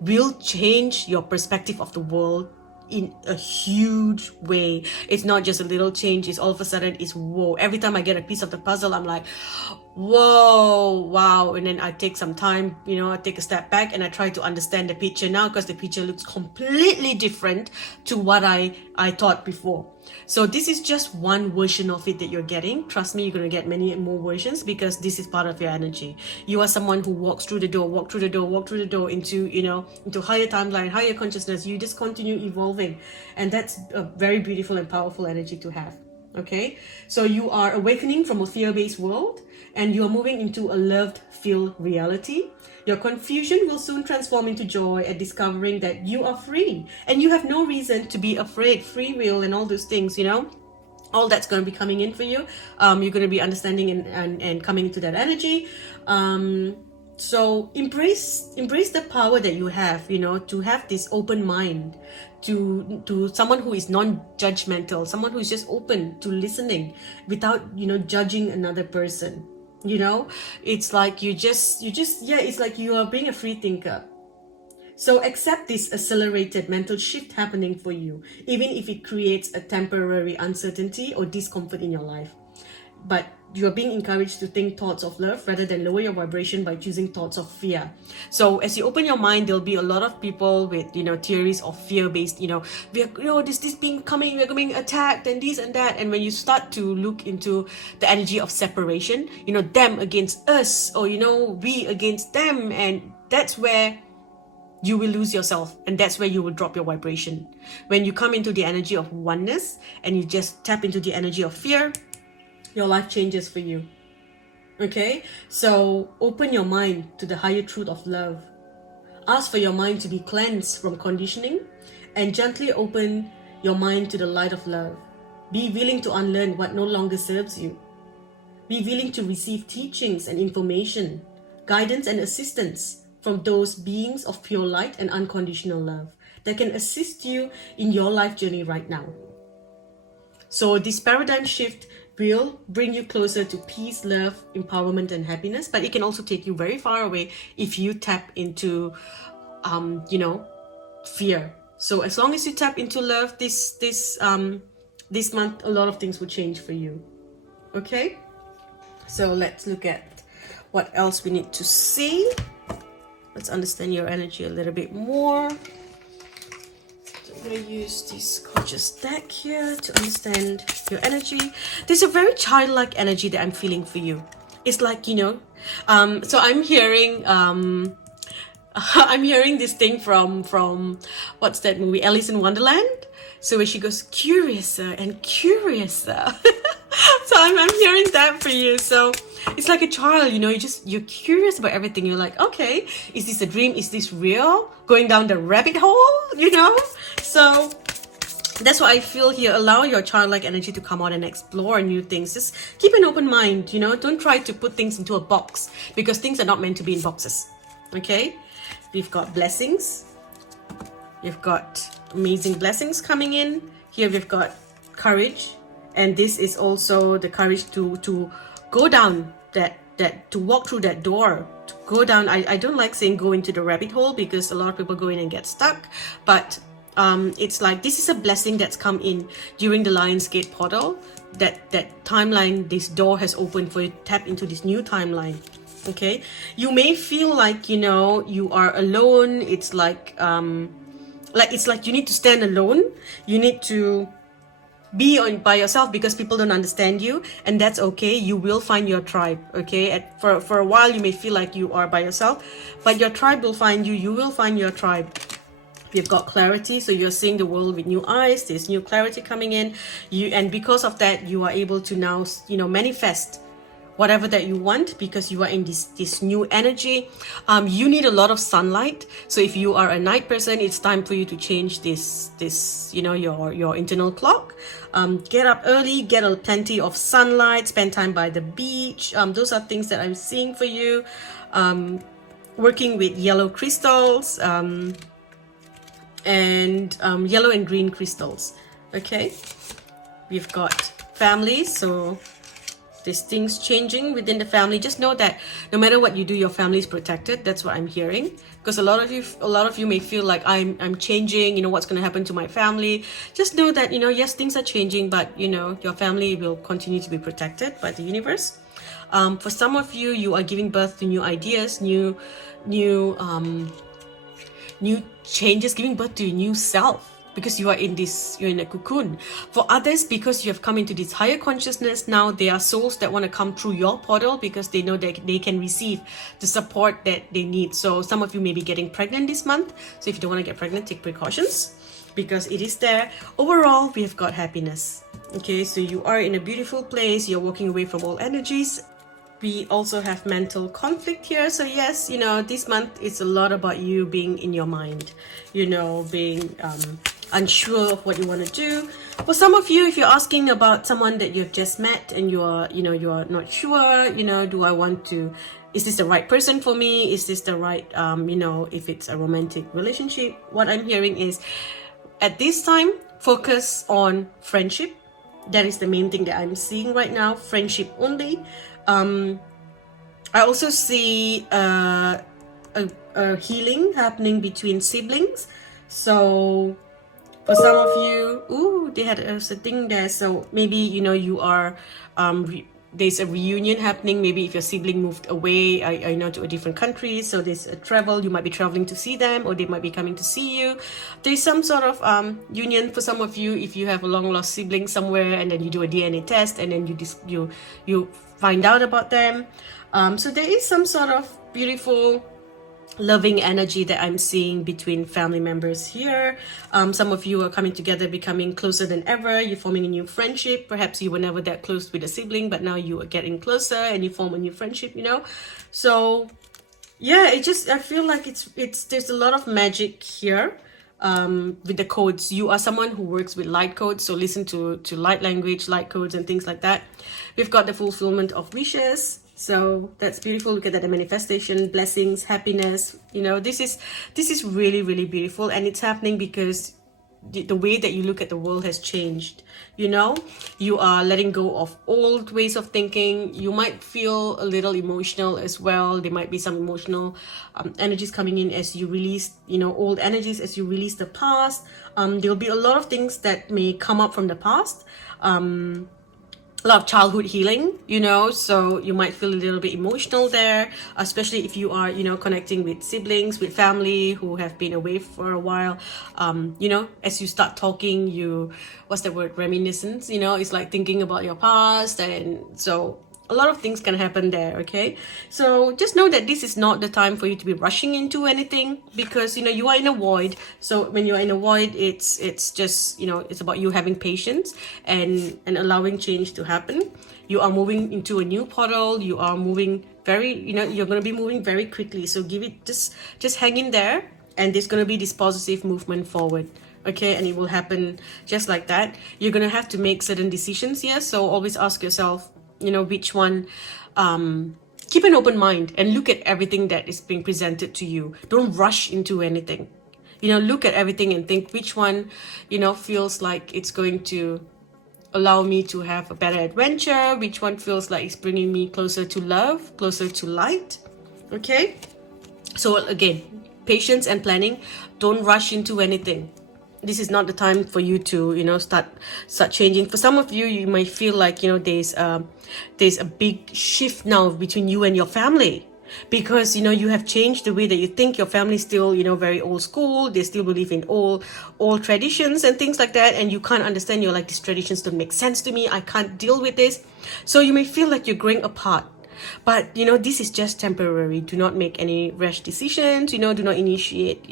will change your perspective of the world in a huge way. It's not just a little change, it's all of a sudden it's whoa. Every time I get a piece of the puzzle, I'm like, whoa, wow. And then I take some time, I take a step back and I try to understand the picture now, because the picture looks completely different to what I thought before. So this is just one version of it that you're getting. Trust me, you're going to get many more versions, because this is part of your energy. You are someone who walks through the door into, into higher timeline, higher consciousness. You just continue evolving. And that's a very beautiful and powerful energy to have. Okay, so you are awakening from a fear-based world and you're moving into a love-filled reality. Your confusion will soon transform into joy at discovering that you are free and you have no reason to be afraid. Free will and all those things, all that's going to be coming in for you. You're going to be understanding and coming into that energy. So embrace the power that you have, to have this open mind, to someone who is non-judgmental, someone who is just open to listening without, judging another person. It's like it's like you are being a free thinker. So accept this accelerated mental shift happening for you, even if it creates a temporary uncertainty or discomfort in your life. But you are being encouraged to think thoughts of love rather than lower your vibration by choosing thoughts of fear. So as you open your mind, there'll be a lot of people with, theories of fear-based, this being coming, we're being attacked and this and that. And when you start to look into the energy of separation, them against us, or, we against them. And that's where you will lose yourself, and that's where you will drop your vibration. When you come into the energy of oneness and you just tap into the energy of fear, your life changes for you. Okay, so open your mind to the higher truth of love. Ask for your mind to be cleansed from conditioning and gently open your mind to the light of love. Be willing to unlearn what no longer serves you. Be willing to receive teachings and information, guidance and assistance from those beings of pure light and unconditional love that can assist you in your life journey right now. So this paradigm shift will bring you closer to peace, love, empowerment, and happiness, but it can also take you very far away if you tap into, fear. So as long as you tap into love, this month, a lot of things will change for you. Okay, so let's look at what else we need to see. Let's understand your energy a little bit more. I'm going to use this gorgeous deck here to understand your energy. There's a very childlike energy that I'm feeling for you. It's like, so I'm hearing I'm hearing this thing from what's that movie, Alice in Wonderland? So where she goes curiouser and curiouser. So I'm hearing that for you. So it's like a child, you're curious about everything. You're like, okay, is this a dream? Is this real? Going down the rabbit hole, So that's what I feel here. Allow your childlike energy to come out and explore new things. Just keep an open mind, Don't try to put things into a box, because things are not meant to be in boxes. Okay? We've got blessings. You've got amazing blessings coming in. Here we've got courage. And this is also the courage to go down to walk through that door, to go down. I don't like saying go into the rabbit hole, because a lot of people go in and get stuck. But it's like this is a blessing that's come in during the Lionsgate portal. That timeline, this door has opened for you to tap into this new timeline. Okay, you may feel like you are alone. It's like it's like you need to stand alone. You need to be by yourself because people don't understand you, and that's okay. You will find your tribe. Okay, for a while you may feel like you are by yourself, but your tribe will find you. You will find your tribe. You've got clarity, so you're seeing the world with new eyes. There's new clarity coming in, and because of that, you are able to now manifest whatever that you want, because you are in this new energy. You need a lot of sunlight. So if you are a night person, it's time for you to change this your internal clock. Get up early, get plenty of sunlight, spend time by the beach. Those are things that I'm seeing for you. working with yellow crystals, and yellow and green crystals. Okay, we've got families, so there's things changing within the family. Just know that no matter what you do, your family is protected. That's what I'm hearing, because a lot of you may feel like I'm changing, what's going to happen to my family. Just know that, yes, things are changing, but your family will continue to be protected by the universe. For some of you, you are giving birth to new ideas, new changes, giving birth to a new self, because you're in a cocoon. For others, because you have come into this higher consciousness, now there are souls that want to come through your portal because they know that they can receive the support that they need. So some of you may be getting pregnant this month. So if you don't want to get pregnant, take precautions, because it is there. Overall, we have got happiness. Okay, so you are in a beautiful place. You're walking away from all energies. We also have mental conflict here. So yes, this month it's a lot about you being in your mind, being unsure of what you want to do. For some of you, if you're asking about someone that you've just met and you're not sure, do I want to, is this the right person for me? Is this the right, if it's a romantic relationship? What I'm hearing is, at this time, focus on friendship. That is the main thing that I'm seeing right now. Friendship only. I also see a healing happening between siblings. So for some of you, they had a thing there. So maybe you are there's a reunion happening. Maybe if your sibling moved away, to a different country, so there's a travel. You might be traveling to see them, or they might be coming to see you. There's some sort of union for some of you. If you have a long lost sibling somewhere, and then you do a DNA test, and then you find out about them. So there is some sort of beautiful, loving energy that I'm seeing between family members here. Some of you are coming together, becoming closer than ever. You're forming a new friendship. Perhaps you were never that close with a sibling, but now you are getting closer and you form a new friendship, So yeah, I feel like there's a lot of magic here. With the codes. You are someone who works with light codes, so listen to light language, light codes, and things like that. We've got the fulfillment of wishes, so that's beautiful. Look at that, the manifestation, blessings, happiness. This is really, really beautiful, and it's happening because the way that you look at the world has changed. You are letting go of old ways of thinking. You might feel a little emotional as well. There might be some emotional energies coming in as you release, old energies, as you release the past. There'll be a lot of things that may come up from the past. A lot of childhood healing, so you might feel a little bit emotional there, especially if you are, connecting with siblings, with family who have been away for a while. As you start talking, what's the word, reminiscence, it's like thinking about your past, and so a lot of things can happen there. Okay, so just know that this is not the time for you to be rushing into anything, because you are in a void. So when you're in a void, it's just it's about you having patience and allowing change to happen. You are moving into a new portal. You are moving you're going to be moving very quickly, so give it just hang in there, and there's going to be this positive movement forward. Okay, and it will happen just like that. You're going to have to make certain decisions here, so always ask yourself, which one. Keep an open mind and look at everything that is being presented to you. Don't rush into anything. Look at everything and think which one feels like it's going to allow me to have a better adventure, which one feels like it's bringing me closer to love, closer to light. Okay, so again, patience and planning. Don't rush into anything. This is not the time for you to start changing. For some of you, you might feel like there's a big shift now between you and your family, because you have changed the way that you think. Your family still very old school. They still believe in old traditions and things like that, and you can't understand. You're like, these traditions don't make sense to me. I can't deal with this. So you may feel like you're growing apart. But this is just temporary. Do not make any rash decisions. Do not initiate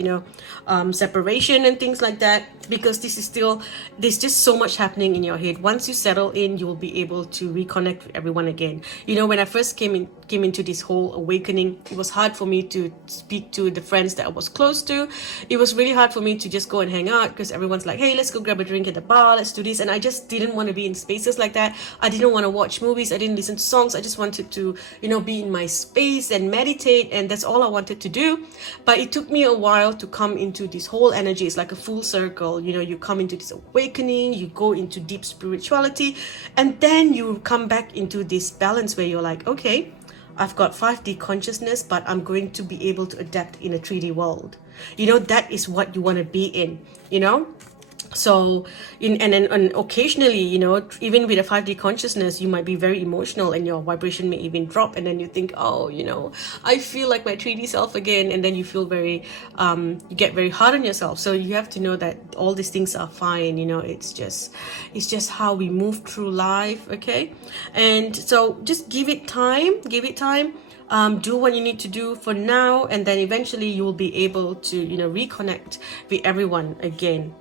separation and things like that, because there's just so much happening in your head. Once you settle in, you'll be able to reconnect with everyone again. When I first came into this whole awakening, it was hard for me to speak to the friends that I was close to. It was really hard for me to just go and hang out, because everyone's like, hey, let's go grab a drink at the bar, let's do this. And I just didn't want to be in spaces like that. I didn't want to watch movies. I didn't listen to songs. I just wanted to to, be in my space and meditate, and that's all I wanted to do. But it took me a while to come into this whole energy. It's like a full circle. You come into this awakening, you go into deep spirituality, and then you come back into this balance where you're like, okay, I've got 5D consciousness, but I'm going to be able to adapt in a 3D world. That is what you want to be in, So, and occasionally, even with a 5D consciousness, you might be very emotional and your vibration may even drop. And then you think, oh, I feel like my 3D self again. And then you feel very, you get very hard on yourself. So you have to know that all these things are fine. It's just how we move through life. Okay. And so just give it time. Do what you need to do for now. And then eventually you will be able to, reconnect with everyone again.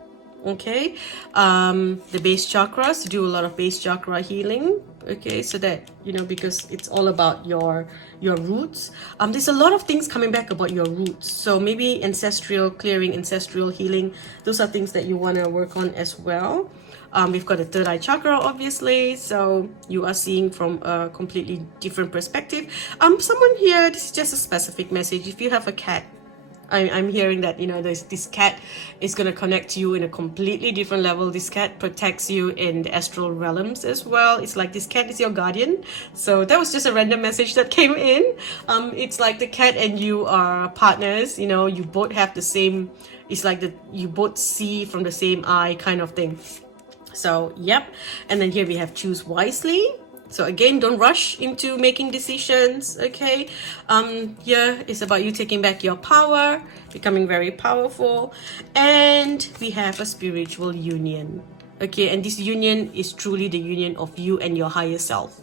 Okay, the base chakras, do a lot of base chakra healing. Okay, so that because it's all about your roots. There's a lot of things coming back about your roots, so maybe ancestral clearing, ancestral healing, those are things that you want to work on as well. We've got the third eye chakra, obviously, so you are seeing from a completely different perspective. Someone here, this is just a specific message. If you have a cat, I'm hearing that this cat is going to connect to you in a completely different level. This cat protects you in the astral realms as well. It's like this cat is your guardian. So that was just a random message that came in. It's like the cat and you are partners. You both have the same, it's like you both see from the same eye kind of thing. So yep. And then here we have choose wisely. So again, don't rush into making decisions, okay? Here is about you taking back your power, becoming very powerful. And we have a spiritual union, okay? And this union is truly the union of you and your higher self.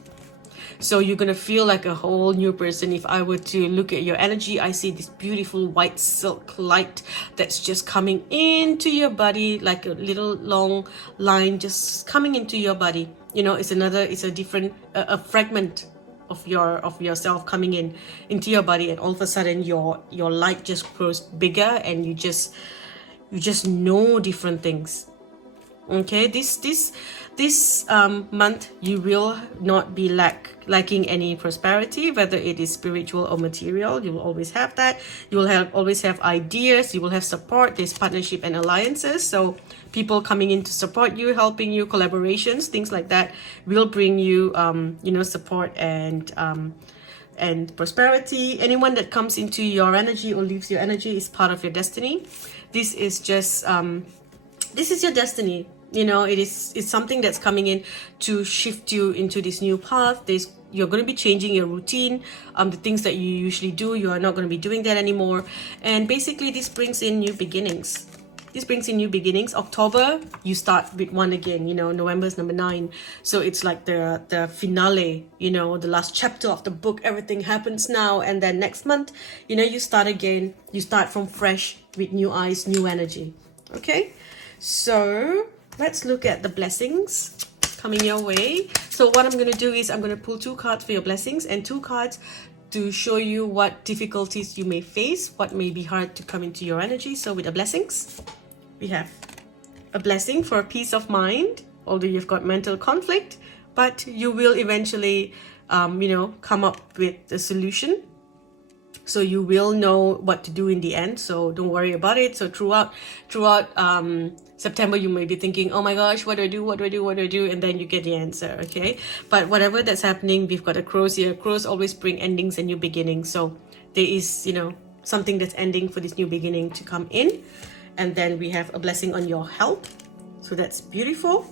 So you're going to feel like a whole new person. If I were to look at your energy, I see this beautiful white silk light that's just coming into your body, like a little long line just coming into your body. It's a different, a fragment of yourself coming into your body, and all of a sudden your light just grows bigger, and you just know different things. Okay, this month you will not be lacking any prosperity, whether it is spiritual or material. You will always have that. You will always have ideas. You will have support. There's partnership and alliances. So people coming in to support you, helping you, collaborations, things like that will bring you, support and prosperity. Anyone that comes into your energy or leaves your energy is part of your destiny. This is just, this is your destiny. It's something that's coming in to shift you into this new path. You're going to be changing your routine. The things that you usually do, you are not going to be doing that anymore. And basically, this brings in new beginnings. October, you start with 1 again. November is number 9. So it's like the finale, the last chapter of the book. Everything happens now. And then next month, you start again. You start from fresh with new eyes, new energy. Okay? So let's look at the blessings coming your way. So what I'm going to do is I'm going to pull 2 cards for your blessings and 2 cards to show you what difficulties you may face, what may be hard to come into your energy. So with the blessings, we have a blessing for peace of mind, although you've got mental conflict, but you will eventually, come up with a solution. So you will know what to do in the end. So don't worry about it. So throughout September, you may be thinking, oh my gosh, what do I do? And then you get the answer, okay? But whatever that's happening, we've got a crows here. Crows always bring endings and new beginnings. So there is, something that's ending for this new beginning to come in. And then we have a blessing on your health. So that's beautiful.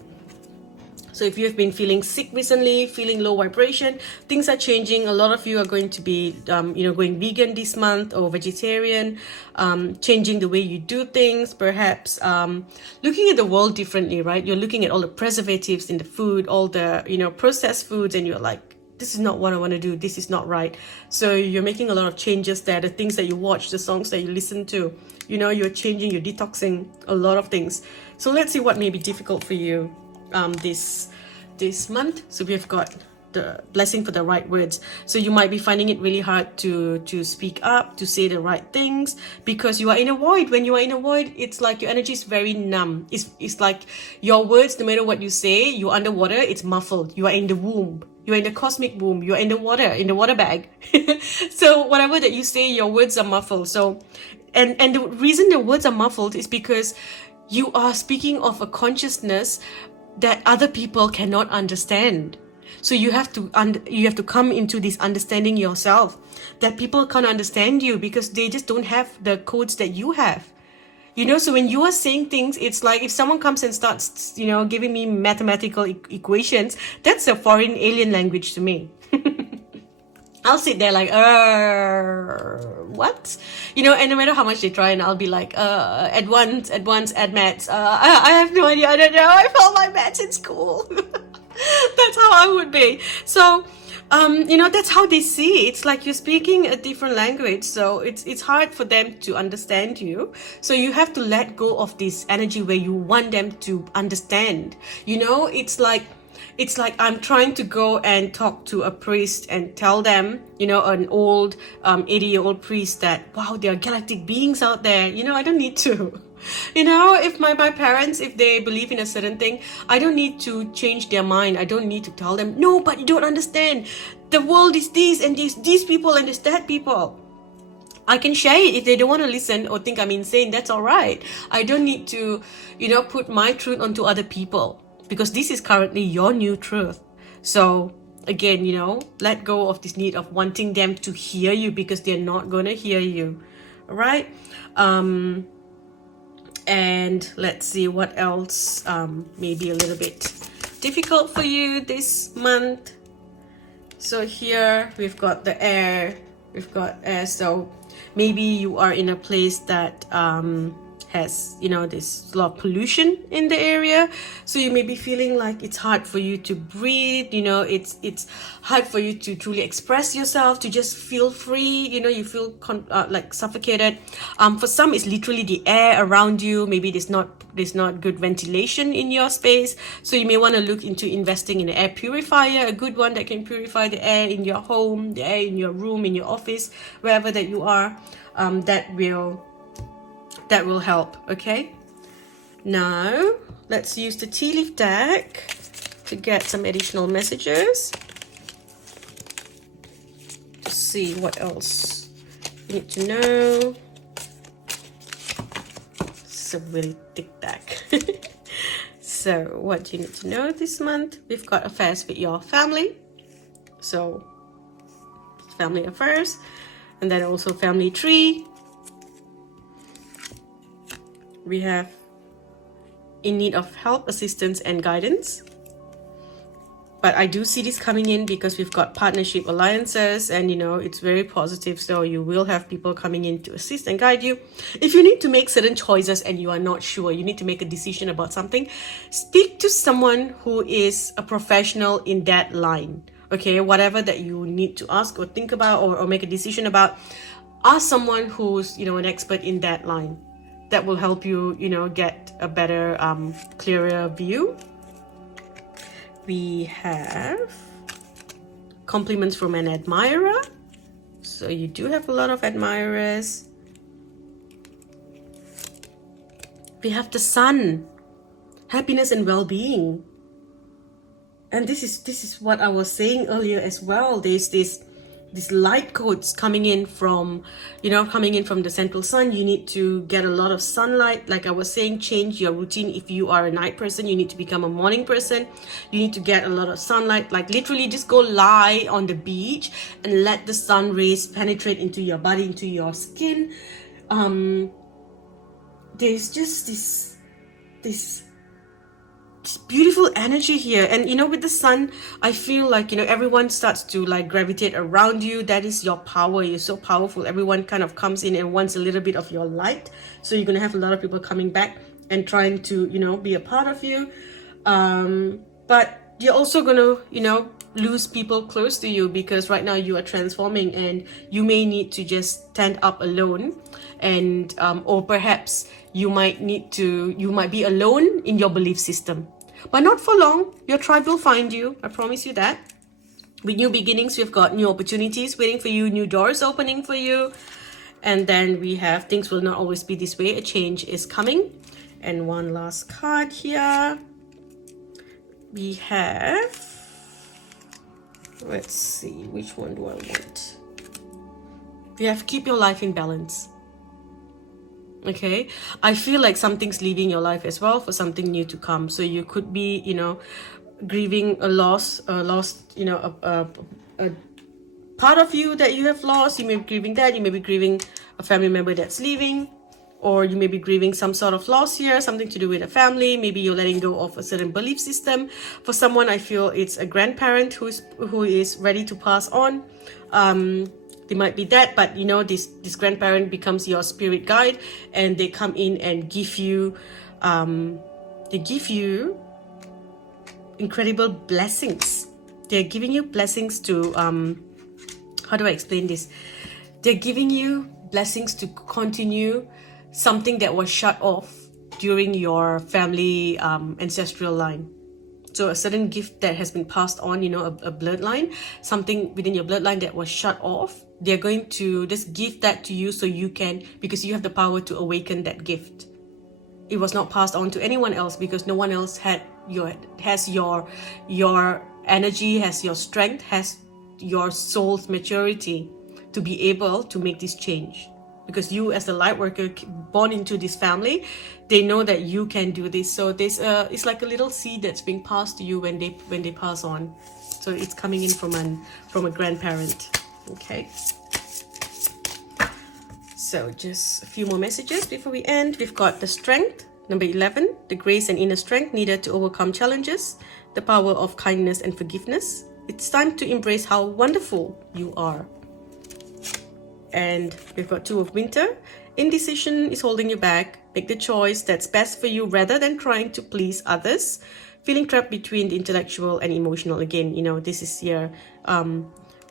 So if you have been feeling sick recently, feeling low vibration, things are changing. A lot of you are going to be, going vegan this month or vegetarian, changing the way you do things, perhaps looking at the world differently, right? You're looking at all the preservatives in the food, all the, processed foods, and you're like, this is not what I want to do. This is not right. So you're making a lot of changes there. The things that you watch, the songs that you listen to, you're changing, you're detoxing a lot of things. So let's see what may be difficult for you this month. So we've got the blessing for the right words. So you might be finding it really hard to speak up, to say the right things, because you are in a void. When you are in a void, it's like your energy is very numb. It's like your words, no matter what you say, you're underwater, it's muffled. You are in the womb. You're in the cosmic womb. You're in the water bag. So whatever that you say, your words are muffled. So, and the reason the words are muffled is because you are speaking of a consciousness that other people cannot understand. So you have to come into this understanding yourself, that people can't understand you because they just don't have the codes that you have. So when you are saying things, it's like if someone comes and starts, giving me mathematical equations, that's a foreign alien language to me. I'll sit there like, what? And no matter how much they try, and I'll be like, advanced, add maths. I have no idea. I don't know. I failed my maths in school. That's how I would be. So, that's how they see it. It's like you're speaking a different language. So it's hard for them to understand you. So you have to let go of this energy where you want them to understand. It's like I'm trying to go and talk to a priest and tell them, an old 80-year-old priest that, wow, there are galactic beings out there. I don't need to. If my parents, if they believe in a certain thing, I don't need to change their mind. I don't need to tell them, no, but you don't understand. The world is this and these people and there's that people. I can share it. If they don't want to listen or think I'm insane, that's all right. I don't need to, put my truth onto other people, because this is currently your new truth. So again, let go of this need of wanting them to hear you, because they're not going to hear you. All right. And let's see what else maybe a little bit difficult for you this month. So here we've got the air. So maybe you are in a place that has, this lot of pollution in the area. So you may be feeling like it's hard for you to breathe. It's hard for you to truly express yourself, to just feel free. You feel like suffocated. For some, it's literally the air around you. Maybe there's not good ventilation in your space. So you may want to look into investing in an air purifier, a good one that can purify the air in your home, the air in your room, in your office, wherever that you are. That will help. Okay, now let's use the tea leaf deck to get some additional messages, to see what else you need to know. It's a really thick deck. So what do you need to know this month? We've got affairs with your family, so family affairs, and then also family tree. We have in need of help, assistance, and guidance. But I do see this coming in because we've got partnership alliances, and it's very positive. So you will have people coming in to assist and guide you. If you need to make certain choices and you are not sure, you need to make a decision about something, speak to someone who is a professional in that line. Okay, whatever that you need to ask or think about or make a decision about, ask someone who's an expert in that line. That will help you, get a better, clearer view. We have compliments from an admirer. So you do have a lot of admirers. We have the sun, happiness and well-being. And this is what I was saying earlier as well. There's this light codes coming in from the central sun. You need to get a lot of sunlight. Like I was saying, change your routine. If you are a night person, you need to become a morning person. You need to get a lot of sunlight. Like literally just go lie on the beach and let the sun rays penetrate into your body, into your skin. There's just this beautiful energy here, and with the sun, I feel like everyone starts to like gravitate around you. That is your power. You're so powerful. Everyone kind of comes in and wants a little bit of your light, so you're gonna have a lot of people coming back and trying to be a part of you, but you're also gonna lose people close to you, because right now you are transforming and you may need to just stand up alone, and or perhaps you might be alone in your belief system. But not for long. Your tribe will find you. I promise you that. With new beginnings, we've got new opportunities waiting for you, new doors opening for you. And then we have things will not always be this way. A change is coming. And one last card here. We have, let's see, which one do I want? We have keep your life in balance. Okay, I feel like something's leaving your life as well for something new to come. So you could be, grieving a loss, a part of you that you have lost. You may be grieving that. You may be grieving a family member that's leaving, or you may be grieving some sort of loss here, something to do with a family. Maybe you're letting go of a certain belief system. For someone, I feel it's a grandparent who is ready to pass on. They might be that, but this grandparent becomes your spirit guide, and they come in and give you incredible blessings. They're giving you blessings to how do I explain this? They're giving you blessings to continue something that was shut off during your family ancestral line. So a certain gift that has been passed on, a bloodline, something within your bloodline that was shut off, they're going to just give that to you so you can, because you have the power to awaken that gift. It was not passed on to anyone else because no one else has your energy, has your strength, has your soul's maturity to be able to make this change. Because you, as the light worker born into this family, they know that you can do this. So there's it's like a little seed that's being passed to you when they pass on. So it's coming in from a grandparent. Okay. So just a few more messages before we end. We've got the strength, number 11, the grace and inner strength needed to overcome challenges, the power of kindness and forgiveness. It's time to embrace how wonderful you are. And we've got 2 of winter. Indecision is holding you back. Make the choice that's best for you rather than trying to please others. Feeling trapped between the intellectual and emotional. Again, this is your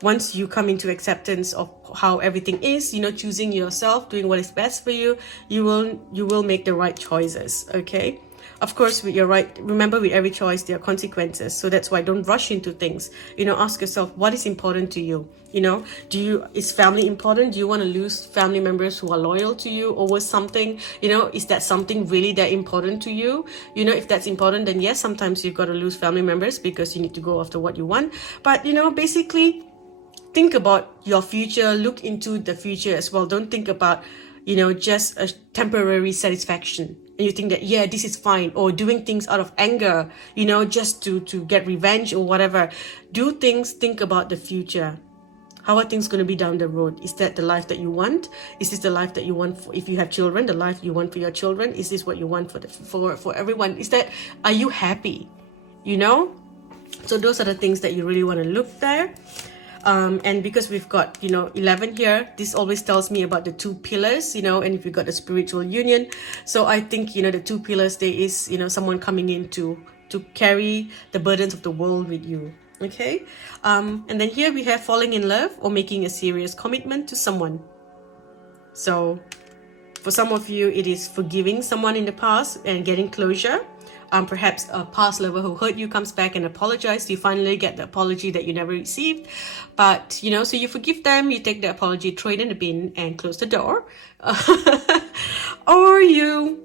once you come into acceptance of how everything is, choosing yourself, doing what is best for you, you will make the right choices. Okay. Of course, remember with every choice, there are consequences. So that's why don't rush into things. Ask yourself, what is important to you? Is family important? Do you want to lose family members who are loyal to you over something? Is that something really that important to you? If that's important, then yes, sometimes you've got to lose family members because you need to go after what you want. But, basically, think about your future, look into the future as well. Don't think about, just a temporary satisfaction. And you think that, yeah, this is fine, or doing things out of anger, just to get revenge or whatever. Do things, think about the future. How are things going to be down the road? Is that the life that you want? Is this the life that you want if you have children, the life you want for your children? Is this what you want for everyone? Are you happy? So those are the things that you really want to look there. And because we've got 11 here, this always tells me about the 2 pillars, and if you've got the spiritual union. So I think the 2 pillars, there is someone coming in to carry the burdens of the world with you. Okay. And then here we have falling in love or making a serious commitment to someone. So for some of you, it is forgiving someone in the past and getting closure. Perhaps a past lover who hurt you comes back and apologizes. You finally get the apology that you never received. But, so you forgive them, you take the apology, throw it in the bin and close the door. Or you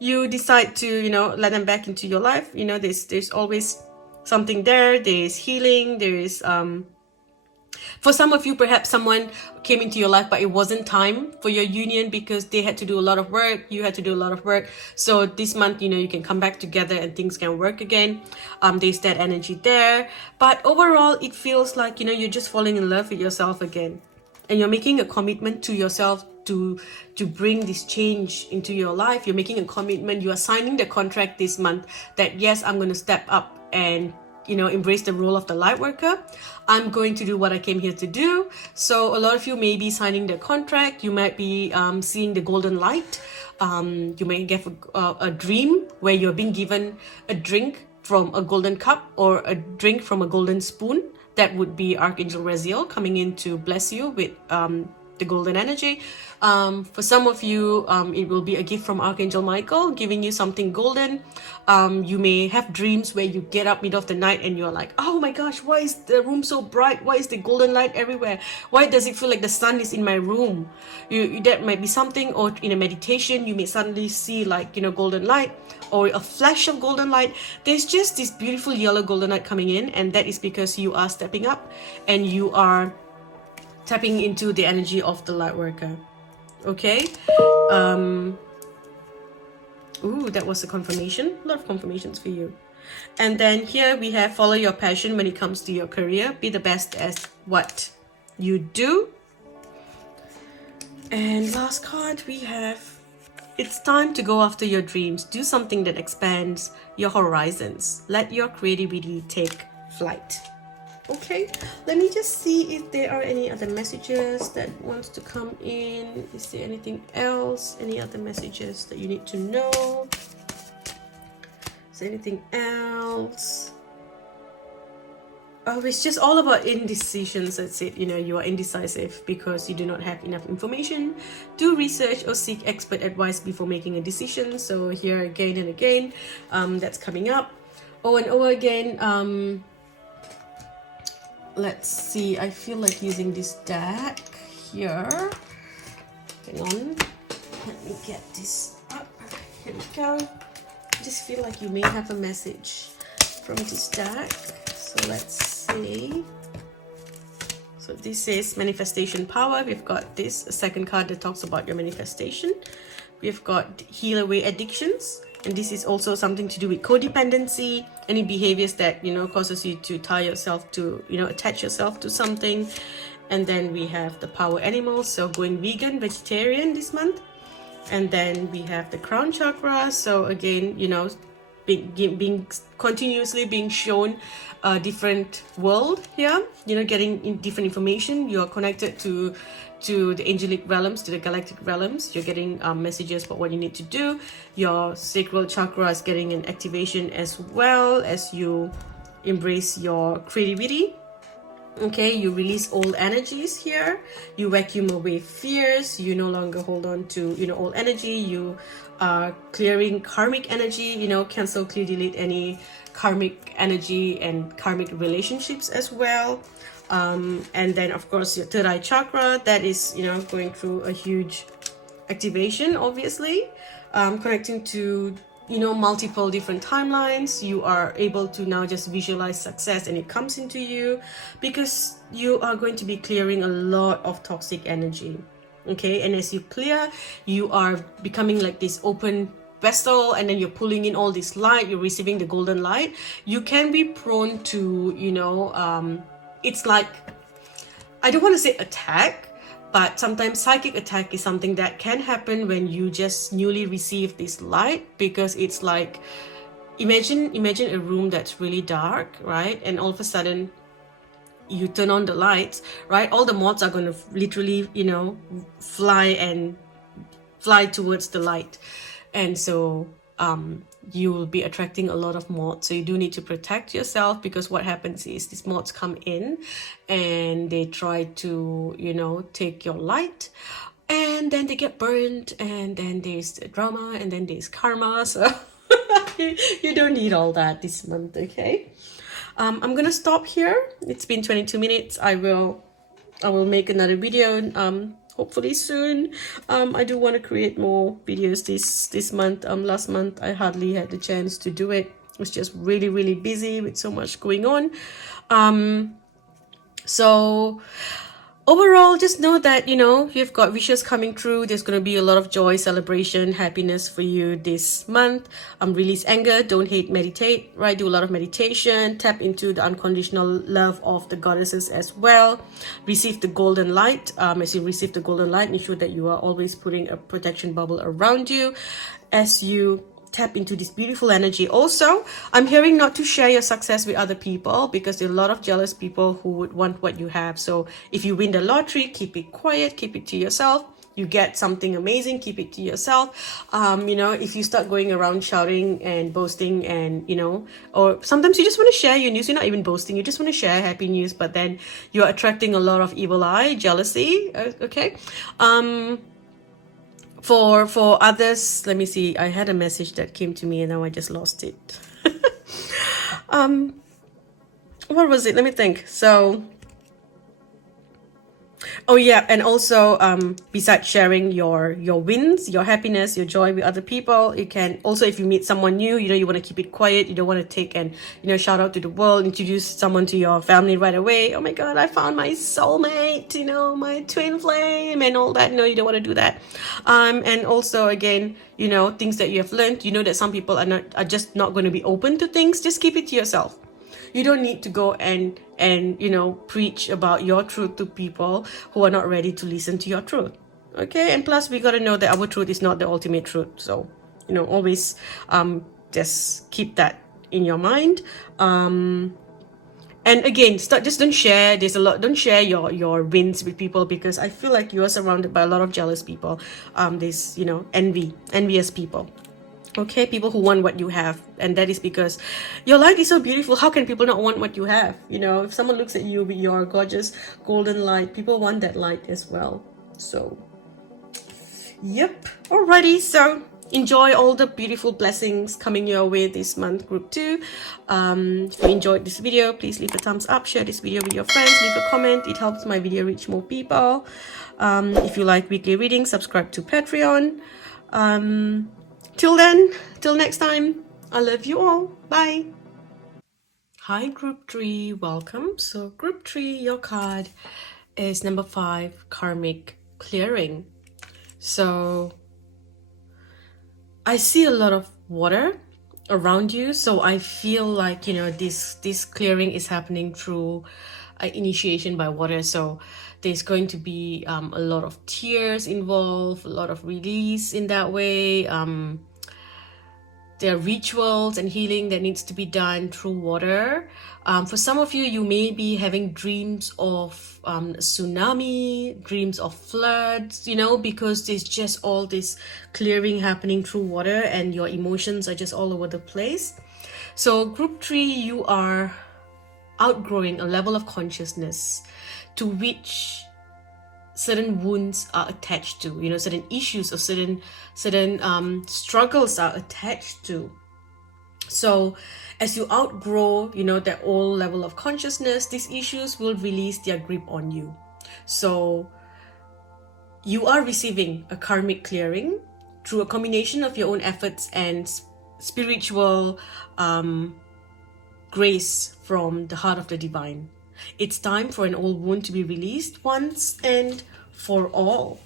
decide to, let them back into your life. There's always something there. There's healing. There is, for some of you, perhaps someone came into your life, but it wasn't time for your union because they had to do a lot of work. You had to do a lot of work. So this month, you can come back together and things can work again. There's that energy there. But overall, it feels like, you're just falling in love with yourself again. And you're making a commitment to yourself to bring this change into your life. You're making a commitment. You are signing the contract this month that, yes, I'm going to step up and embrace the role of the light worker. I'm going to do what I came here to do. So a lot of you may be signing the contract. You might be seeing the golden light. You may get a dream where you're being given a drink from a golden cup or a drink from a golden spoon. That would be Archangel Raziel coming in to bless you with the the golden energy. For some of you, it will be a gift from Archangel Michael, giving you something golden. You may have dreams where you get up middle of the night and you're like, oh my gosh, why is the room so bright? Why is the golden light everywhere? Why does it feel like the sun is in my room? That might be something. Or in a meditation, you may suddenly see like, golden light, or a flash of golden light. There's just this beautiful yellow golden light coming in, and that is because you are stepping up and you are tapping into the energy of the light worker. Okay. Ooh, that was a confirmation. A lot of confirmations for you. And then here we have follow your passion when it comes to your career. Be the best at what you do. And last card we have, it's time to go after your dreams. Do something that expands your horizons. Let your creativity take flight. Okay, let me just see if there are any other messages that wants to come in. Is there anything else? Any other messages that you need to know? Is there anything else? Oh, it's just all about indecisions. That's it. You are indecisive because you do not have enough information. Do research or seek expert advice before making a decision. So here again and again, that's coming up. Oh, and over again. Let's see. I feel like using this deck here. Hang on. Let me get this up. Here we go. I just feel like you may have a message from this deck. So let's see. So this is manifestation power. We've got this, a second card that talks about your manifestation. We've got heal away addictions. And this is also something to do with codependency, any behaviors that, causes you to tie yourself to, attach yourself to something. And then we have the power animals, so going vegan, vegetarian this month. And then we have the crown chakra. So again, being continuously being shown a different world here, getting different information. You are connected to the angelic realms, to the galactic realms. You're getting messages about what you need to do. Your sacral chakra is getting an activation as well as you embrace your creativity. Okay, you release old energies here. You vacuum away fears. You no longer hold on to old energy. You are clearing karmic energy. Cancel, clear, delete any karmic energy and karmic relationships as well. And then of course your third eye chakra, that is going through a huge activation, obviously, connecting to multiple different timelines. You are able to now just visualize success and it comes into you because you are going to be clearing a lot of toxic energy. Okay, and as you clear, you are becoming like this open vessel, and then you're pulling in all this light, you're receiving the golden light. You can be prone to it's like, I don't want to say attack, but sometimes psychic attack is something that can happen when you just newly receive this light, because it's like, imagine a room that's really dark, right? And all of a sudden you turn on the lights, right? All the moths are going to literally, fly towards the light. And so you will be attracting a lot of moths. So you do need to protect yourself, because what happens is these moths come in and they try to, take your light, and then they get burned, and then there's drama, and then there's karma. So you don't need all that this month, okay? I'm gonna stop here. It's been 22 minutes. I will make another video hopefully soon. I do want to create more videos this month. Last month I hardly had the chance to do it. I was just really busy with so much going on. So overall, just know that you've got wishes coming true. There's going to be a lot of joy, celebration, happiness for you this month. Release anger, don't hate, meditate, right? Do a lot of meditation, tap into the unconditional love of the goddesses as well. Receive the golden light. As you receive the golden light, ensure that you are always putting a protection bubble around you as you tap into this beautiful energy. Also, I'm hearing not to share your success with other people, because there are a lot of jealous people who would want what you have. So if you win the lottery, keep it quiet, keep it to yourself. you get something amazing, keep it to yourself. If you start going around shouting and boasting and, or sometimes you just want to share your news, you're not even boasting, you just want to share happy news, but then you're attracting a lot of evil eye, jealousy, okay? For others, let me see, I had a message that came to me and now I just lost it. What was it? Let me think. So, oh yeah, and also besides sharing your wins, your happiness, your joy with other people, you can also, if you meet someone new, you want to keep it quiet, you don't want to take and shout out to the world, introduce someone to your family right away. Oh my god, I found my soulmate, my twin flame and all that. No, you don't want to do that. And also again, things that you have learned, that some people are just not going to be open to things. Just keep it to yourself. You don't need to go and preach about your truth to people who are not ready to listen to your truth. Okay, and plus we got to know that our truth is not the ultimate truth. So always just keep that in your mind. And again, don't share. Don't share your wins with people, because I feel like you are surrounded by a lot of jealous people. There's envious people. Okay, people who want what you have, and that is because your life is so beautiful. How can people not want what you have? If someone looks at you with your gorgeous golden light, people want that light as well. So, yep. Alrighty, so enjoy all the beautiful blessings coming your way this month, group 2. If you enjoyed this video, please leave a thumbs up, share this video with your friends, leave a comment. It helps my video reach more people. If you like weekly readings, subscribe to Patreon. Till next time, I love you all. Bye. Hi, group 3. Welcome. So group 3, your card is number 5, karmic clearing. So I see a lot of water around you. So I feel like, this clearing is happening through initiation by water. So there's going to be a lot of tears involved, a lot of release in that way. There are rituals and healing that needs to be done through water. For some of you, you may be having dreams of tsunami, dreams of floods, because there's just all this clearing happening through water and your emotions are just all over the place. So group 3, you are outgrowing a level of consciousness to which certain wounds are attached to, certain issues or certain struggles are attached to. So as you outgrow, that old level of consciousness, these issues will release their grip on you. So you are receiving a karmic clearing through a combination of your own efforts and spiritual grace from the heart of the divine. It's time for an old wound to be released once and for all.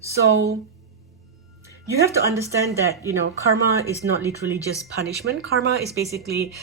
So you have to understand that, karma is not literally just punishment. Karma is basically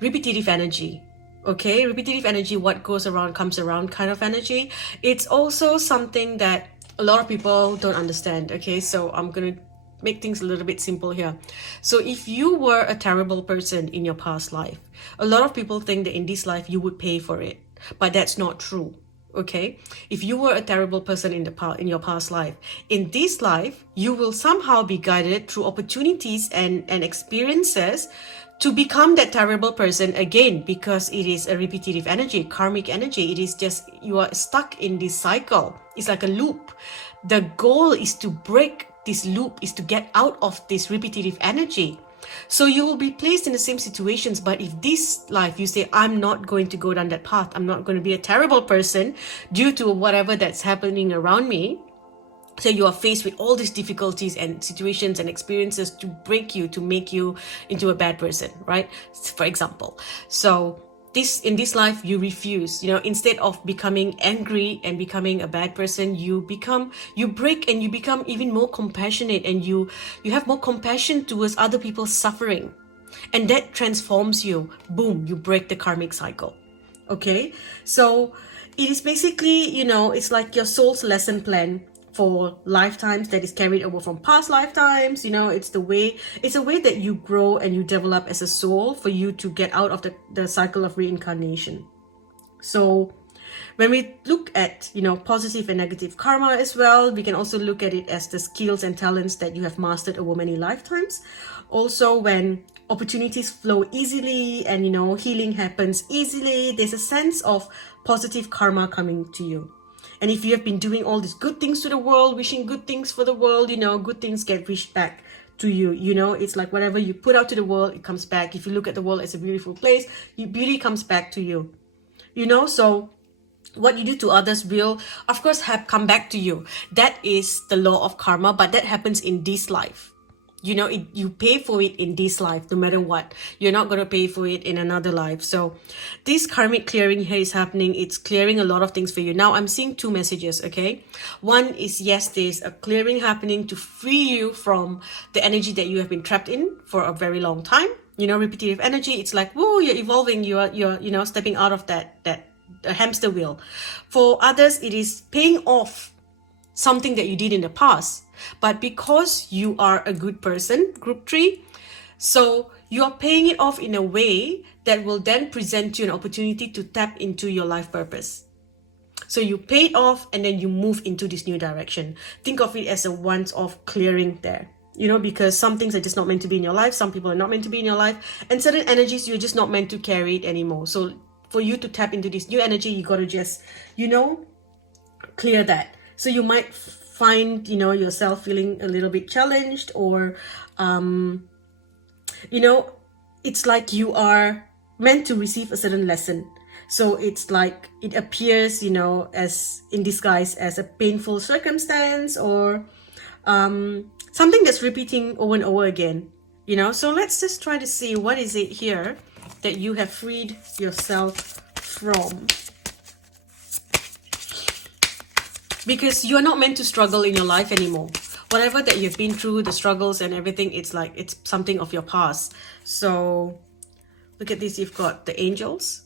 repetitive energy. Okay, repetitive energy, what goes around comes around kind of energy. It's also something that a lot of people don't understand. Okay, so I'm going to make things a little bit simple here. So if you were a terrible person in your past life, a lot of people think that in this life you would pay for it, but that's not true. Okay, if you were a terrible person in your past life, in this life you will somehow be guided through opportunities and experiences to become that terrible person again, because it is a repetitive energy, karmic energy. It is just, you are stuck in this cycle. It's like a loop. The goal is to break this loop, is to get out of this repetitive energy. So you will be placed in the same situations, but if this life you say, I'm not going to go down that path, I'm not going to be a terrible person due to whatever that's happening around me. So you are faced with all these difficulties and situations and experiences to break you, to make you into a bad person, right? For example. So in this life, you refuse, instead of becoming angry and becoming a bad person, you break and you become even more compassionate, and you have more compassion towards other people's suffering. And that transforms you. Boom, you break the karmic cycle. Okay. So it is basically, it's like your soul's lesson plan for lifetimes that is carried over from past lifetimes. It's a way that you grow and you develop as a soul for you to get out of the cycle of reincarnation. So When we look at, positive and negative karma as well, we can also look at it as the skills and talents that you have mastered over many lifetimes. Also, when opportunities flow easily and, healing happens easily, there's a sense of positive karma coming to you. And if you have been doing all these good things to the world, wishing good things for the world, good things get wished back to you. It's like whatever you put out to the world, it comes back. If you look at the world as a beautiful place, beauty comes back to you. So what you do to others will, of course, come back to you. That is the law of karma, but that happens in this life. You pay for it in this life, no matter what. You're not going to pay for it in another life. So this karmic clearing here is happening. It's clearing a lot of things for you. Now I'm seeing two messages, okay? One is, yes, there's a clearing happening to free you from the energy that you have been trapped in for a very long time. Repetitive energy. It's like, whoa, you're evolving. You're stepping out of that hamster wheel. For others, it is paying off something that you did in the past. But because you are a good person, group 3, so you are paying it off in a way that will then present you an opportunity to tap into your life purpose. So you pay it off and then you move into this new direction. Think of it as a once-off clearing there. Because some things are just not meant to be in your life. Some people are not meant to be in your life. And certain energies, you're just not meant to carry it anymore. So for you to tap into this new energy, you got to just, clear that. So you might find, yourself feeling a little bit challenged, or, it's like you are meant to receive a certain lesson. So it's like it appears, as in disguise as a painful circumstance, or something that's repeating over and over again, So let's just try to see what is it here that you have freed yourself from. Because you are not meant to struggle in your life anymore. Whatever that you've been through, the struggles and everything, it's like it's something of your past. So look at this, you've got the angels.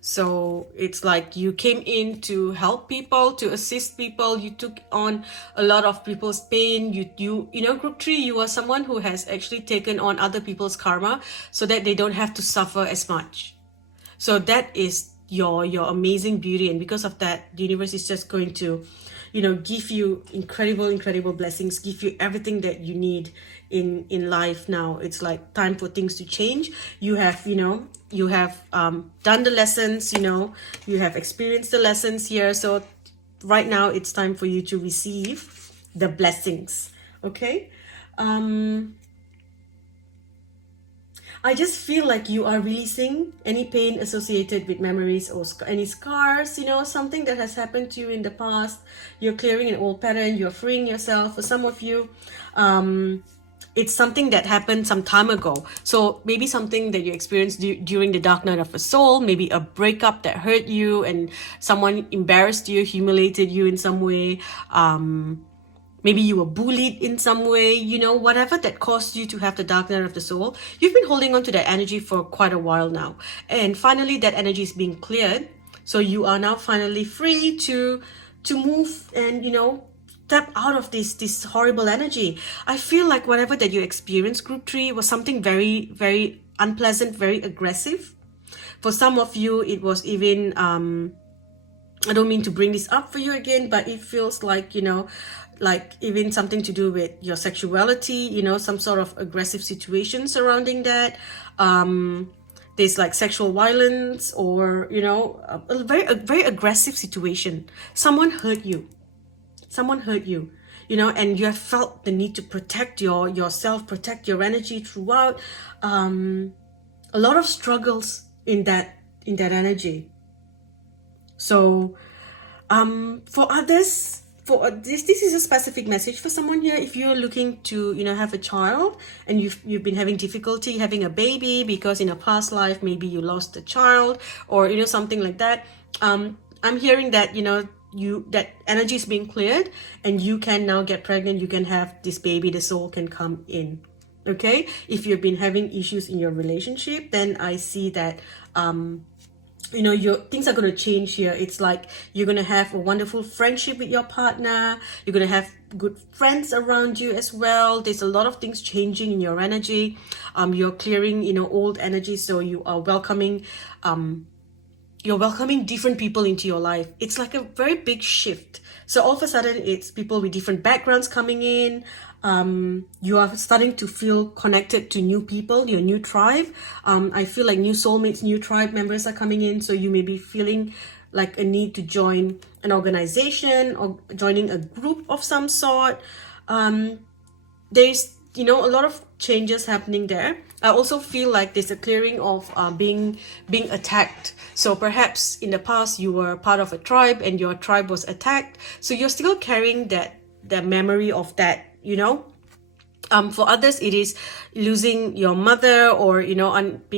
So it's like you came in to help people, to assist people. You took on a lot of people's pain. Group 3, you are someone who has actually taken on other people's karma so that they don't have to suffer as much. So that is your amazing beauty. And because of that, the universe is just going to, give you incredible blessings, give you everything that you need in life now. It's like time for things to change. You have, done the lessons, you have experienced the lessons here. So right now it's time for you to receive the blessings. Okay. I just feel like you are releasing any pain associated with memories or any scars, something that has happened to you in the past. You're clearing an old pattern, you're freeing yourself. For some of you, it's something that happened some time ago. So maybe something that you experienced during the dark night of the soul, maybe a breakup that hurt you and someone embarrassed you, humiliated you in some way. Maybe you were bullied in some way, whatever that caused you to have the dark night of the soul. You've been holding on to that energy for quite a while now. And finally, that energy is being cleared. So you are now finally free to move and, step out of this horrible energy. I feel like whatever that you experienced, group 3, was something very, very unpleasant, very aggressive. For some of you, it was even, I don't mean to bring this up for you again, but it feels like, like even something to do with your sexuality, some sort of aggressive situation surrounding that. There's like sexual violence or, a very aggressive situation. Someone hurt you, and you have felt the need to protect yourself, protect your energy throughout. A lot of struggles in that energy. So for others, this is a specific message for someone here. If you're looking to have a child and you've been having difficulty having a baby because in a past life maybe you lost a child or something like that, I'm hearing that that energy is being cleared and you can now get pregnant. You can have this baby. The soul can come in. Okay, if you've been having issues in your relationship, then I see that your things are going to change here. It's like you're going to have a wonderful friendship with your partner. You're going to have good friends around you as well. There's a lot of things changing in your energy. You're clearing old energy, so you are welcoming you're welcoming different people into your life. It's like a very big shift. So all of a sudden, it's people with different backgrounds coming in. You are starting to feel connected to new people, your new tribe. I feel like new soulmates, new tribe members are coming in. So you may be feeling like a need to join an organization or joining a group of some sort. There's a lot of changes happening there. I also feel like there's a clearing of being attacked. So perhaps in the past you were part of a tribe and your tribe was attacked, so you're still carrying that memory of that. For others it is losing your mother, or not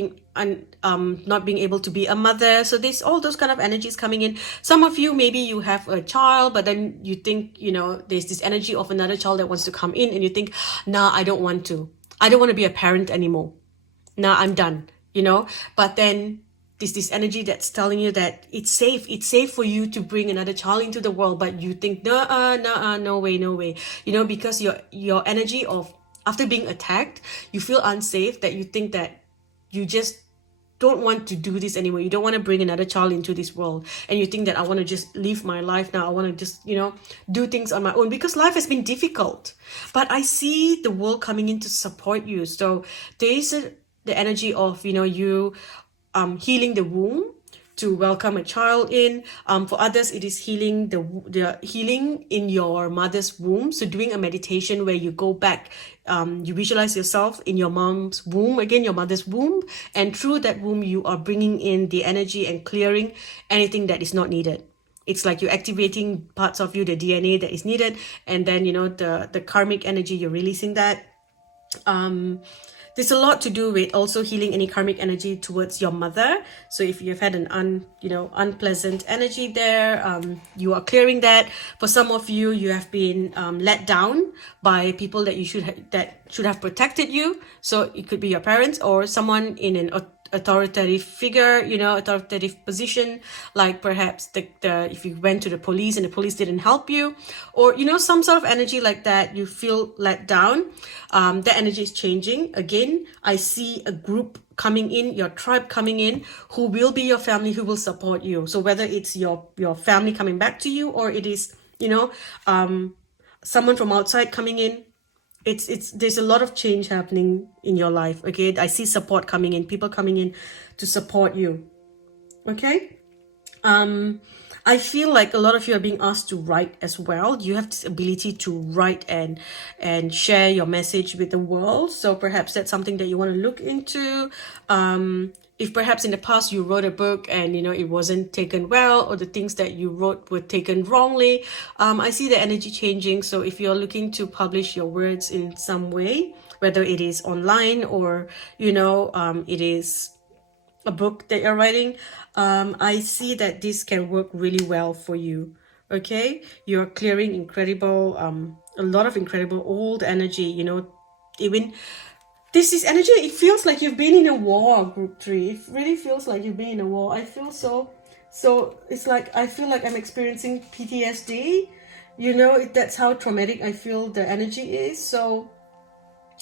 being able to be a mother. So there's all those kind of energies coming in. Some of you, maybe you have a child, but then you think there's this energy of another child that wants to come in, and you think, nah, I don't want to be a parent anymore. Nah, I'm done. But then there's this energy that's telling you that it's safe for you to bring another child into the world, but you think, no way, because your energy of after being attacked, you feel unsafe, that you think that you just don't want to do this anymore. You don't want to bring another child into this world, and you think that I want to just live my life now. I want to just do things on my own, because life has been difficult. But I see the world coming in to support you. So there is the energy of you healing the womb to welcome a child in. For others, it is healing the healing in your mother's womb. So doing a meditation where you go back, you visualize yourself in your mom's womb, again, your mother's womb, and through that womb, you are bringing in the energy and clearing anything that is not needed. It's like you're activating parts of you, the DNA that is needed, and then the karmic energy, you're releasing that. There's a lot to do with also healing any karmic energy towards your mother. So if you've had an unpleasant energy there, you are clearing that. For some of you, you have been let down by people that should have protected you. So it could be your parents or someone in an authoritative figure, authoritative position, like perhaps if you went to the police and the police didn't help you, or some sort of energy like that, you feel let down. That energy is changing. Again, I see a group coming in, your tribe coming in, who will be your family, who will support you. So whether it's your family coming back to you, or it is someone from outside coming in, there's a lot of change happening in your life. Okay, I see support coming in, people coming in to support you. Okay, I feel like a lot of you are being asked to write as well. You have this ability to write and share your message with the world. So perhaps that's something that you want to look into. If perhaps in the past you wrote a book and it wasn't taken well, or the things that you wrote were taken wrongly, I see the energy changing. So if you're looking to publish your words in some way, whether it is online or it is a book that you're writing, I see that this can work really well for you. Okay, you're clearing incredible a lot of incredible old energy. Even this is energy, it feels like you've been in a war, group 3. It really feels like you've been in a war. I feel so it's like I feel like I'm experiencing PTSD. That's how traumatic I feel the energy is. So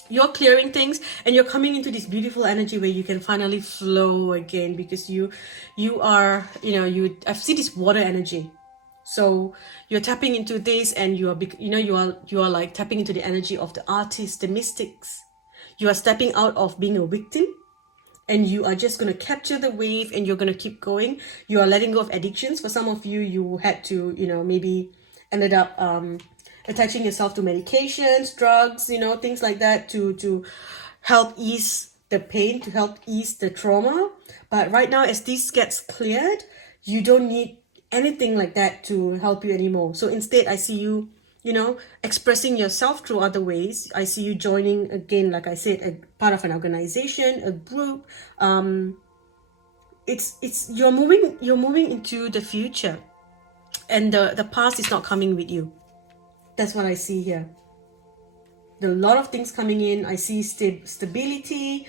you're clearing things and you're coming into this beautiful energy where you can finally flow again, because you are I see this water energy. So you're tapping into this, and you are like tapping into the energy of the artists, the mystics. You are stepping out of being a victim, and you are just going to capture the wave, and you're going to keep going. You are letting go of addictions. For some of you, you had to, maybe ended up attaching yourself to medications, drugs, things like that to help ease the pain, to help ease the trauma. But right now, as this gets cleared, you don't need anything like that to help you anymore. So instead, I see you expressing yourself through other ways. I see you joining, again, like I said, a part of an organization, a group. You're moving into the future, and the past is not coming with you. That's what I see here. There are a lot of things coming in. I see stability.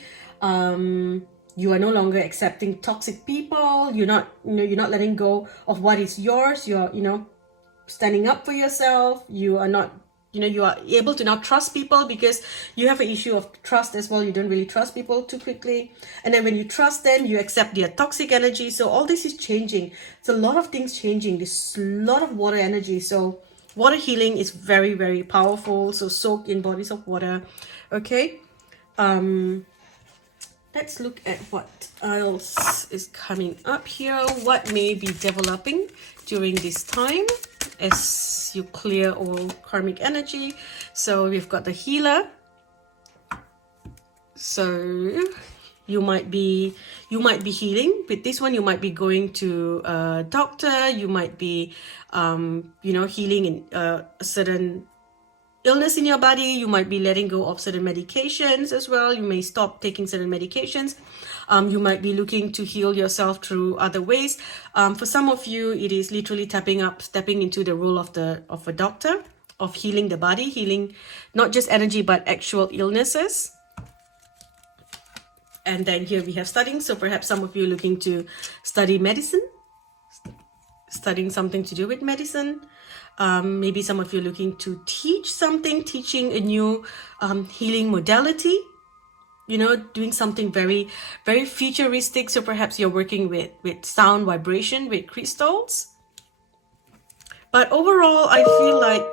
You are no longer accepting toxic people. You're not letting go of what is yours. You're standing up for yourself. You are not you are able to now trust people, because you have an issue of trust as well. You don't really trust people too quickly, and then when you trust them, you accept their toxic energy. So all this is changing. It's a lot of things changing. There's a lot of water energy, so water healing is very, very powerful. So soak in bodies of water. Okay, let's look at what else is coming up here. What may be developing during this time as you clear all karmic energy. So we've got the healer. So you might be healing with this one. You might be going to a doctor. You might be healing in a certain illness in your body. You might be letting go of certain medications as well. You may stop taking certain medications. You might be looking to heal yourself through other ways. For some of you, it is literally stepping into the role of a doctor, of healing the body, healing not just energy but actual illnesses. And then here we have studying. So perhaps some of you are looking to study medicine, studying something to do with medicine. Maybe some of you are looking to teach something, teaching a new healing modality, doing something very, very futuristic. So perhaps you're working with sound vibration, with crystals. But overall, I feel like,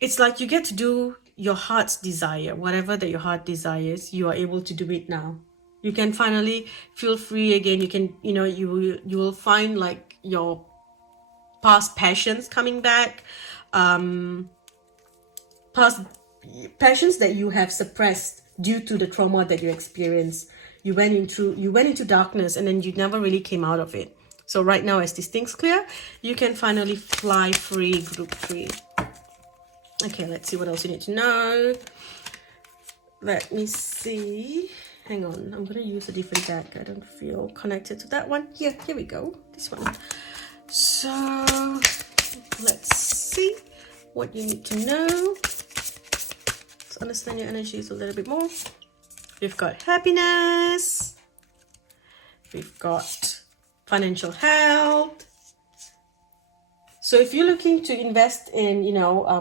it's like you get to do your heart's desire. Whatever that your heart desires, you are able to do it now. You can finally feel free again. You can, you will find like your past passions coming back, past passions that you have suppressed due to the trauma that you experienced. You went into darkness, and then you never really came out of it. So right now, as these things clear, you can finally fly free, group free. Okay, let's see what else you need to know. Let me see. Hang on, I'm going to use a different deck. I don't feel connected to that one. Here we go. This one. So, let's see what you need to know. Let's understand your energies a little bit more. We've got happiness. We've got financial health. So if you're looking to invest in,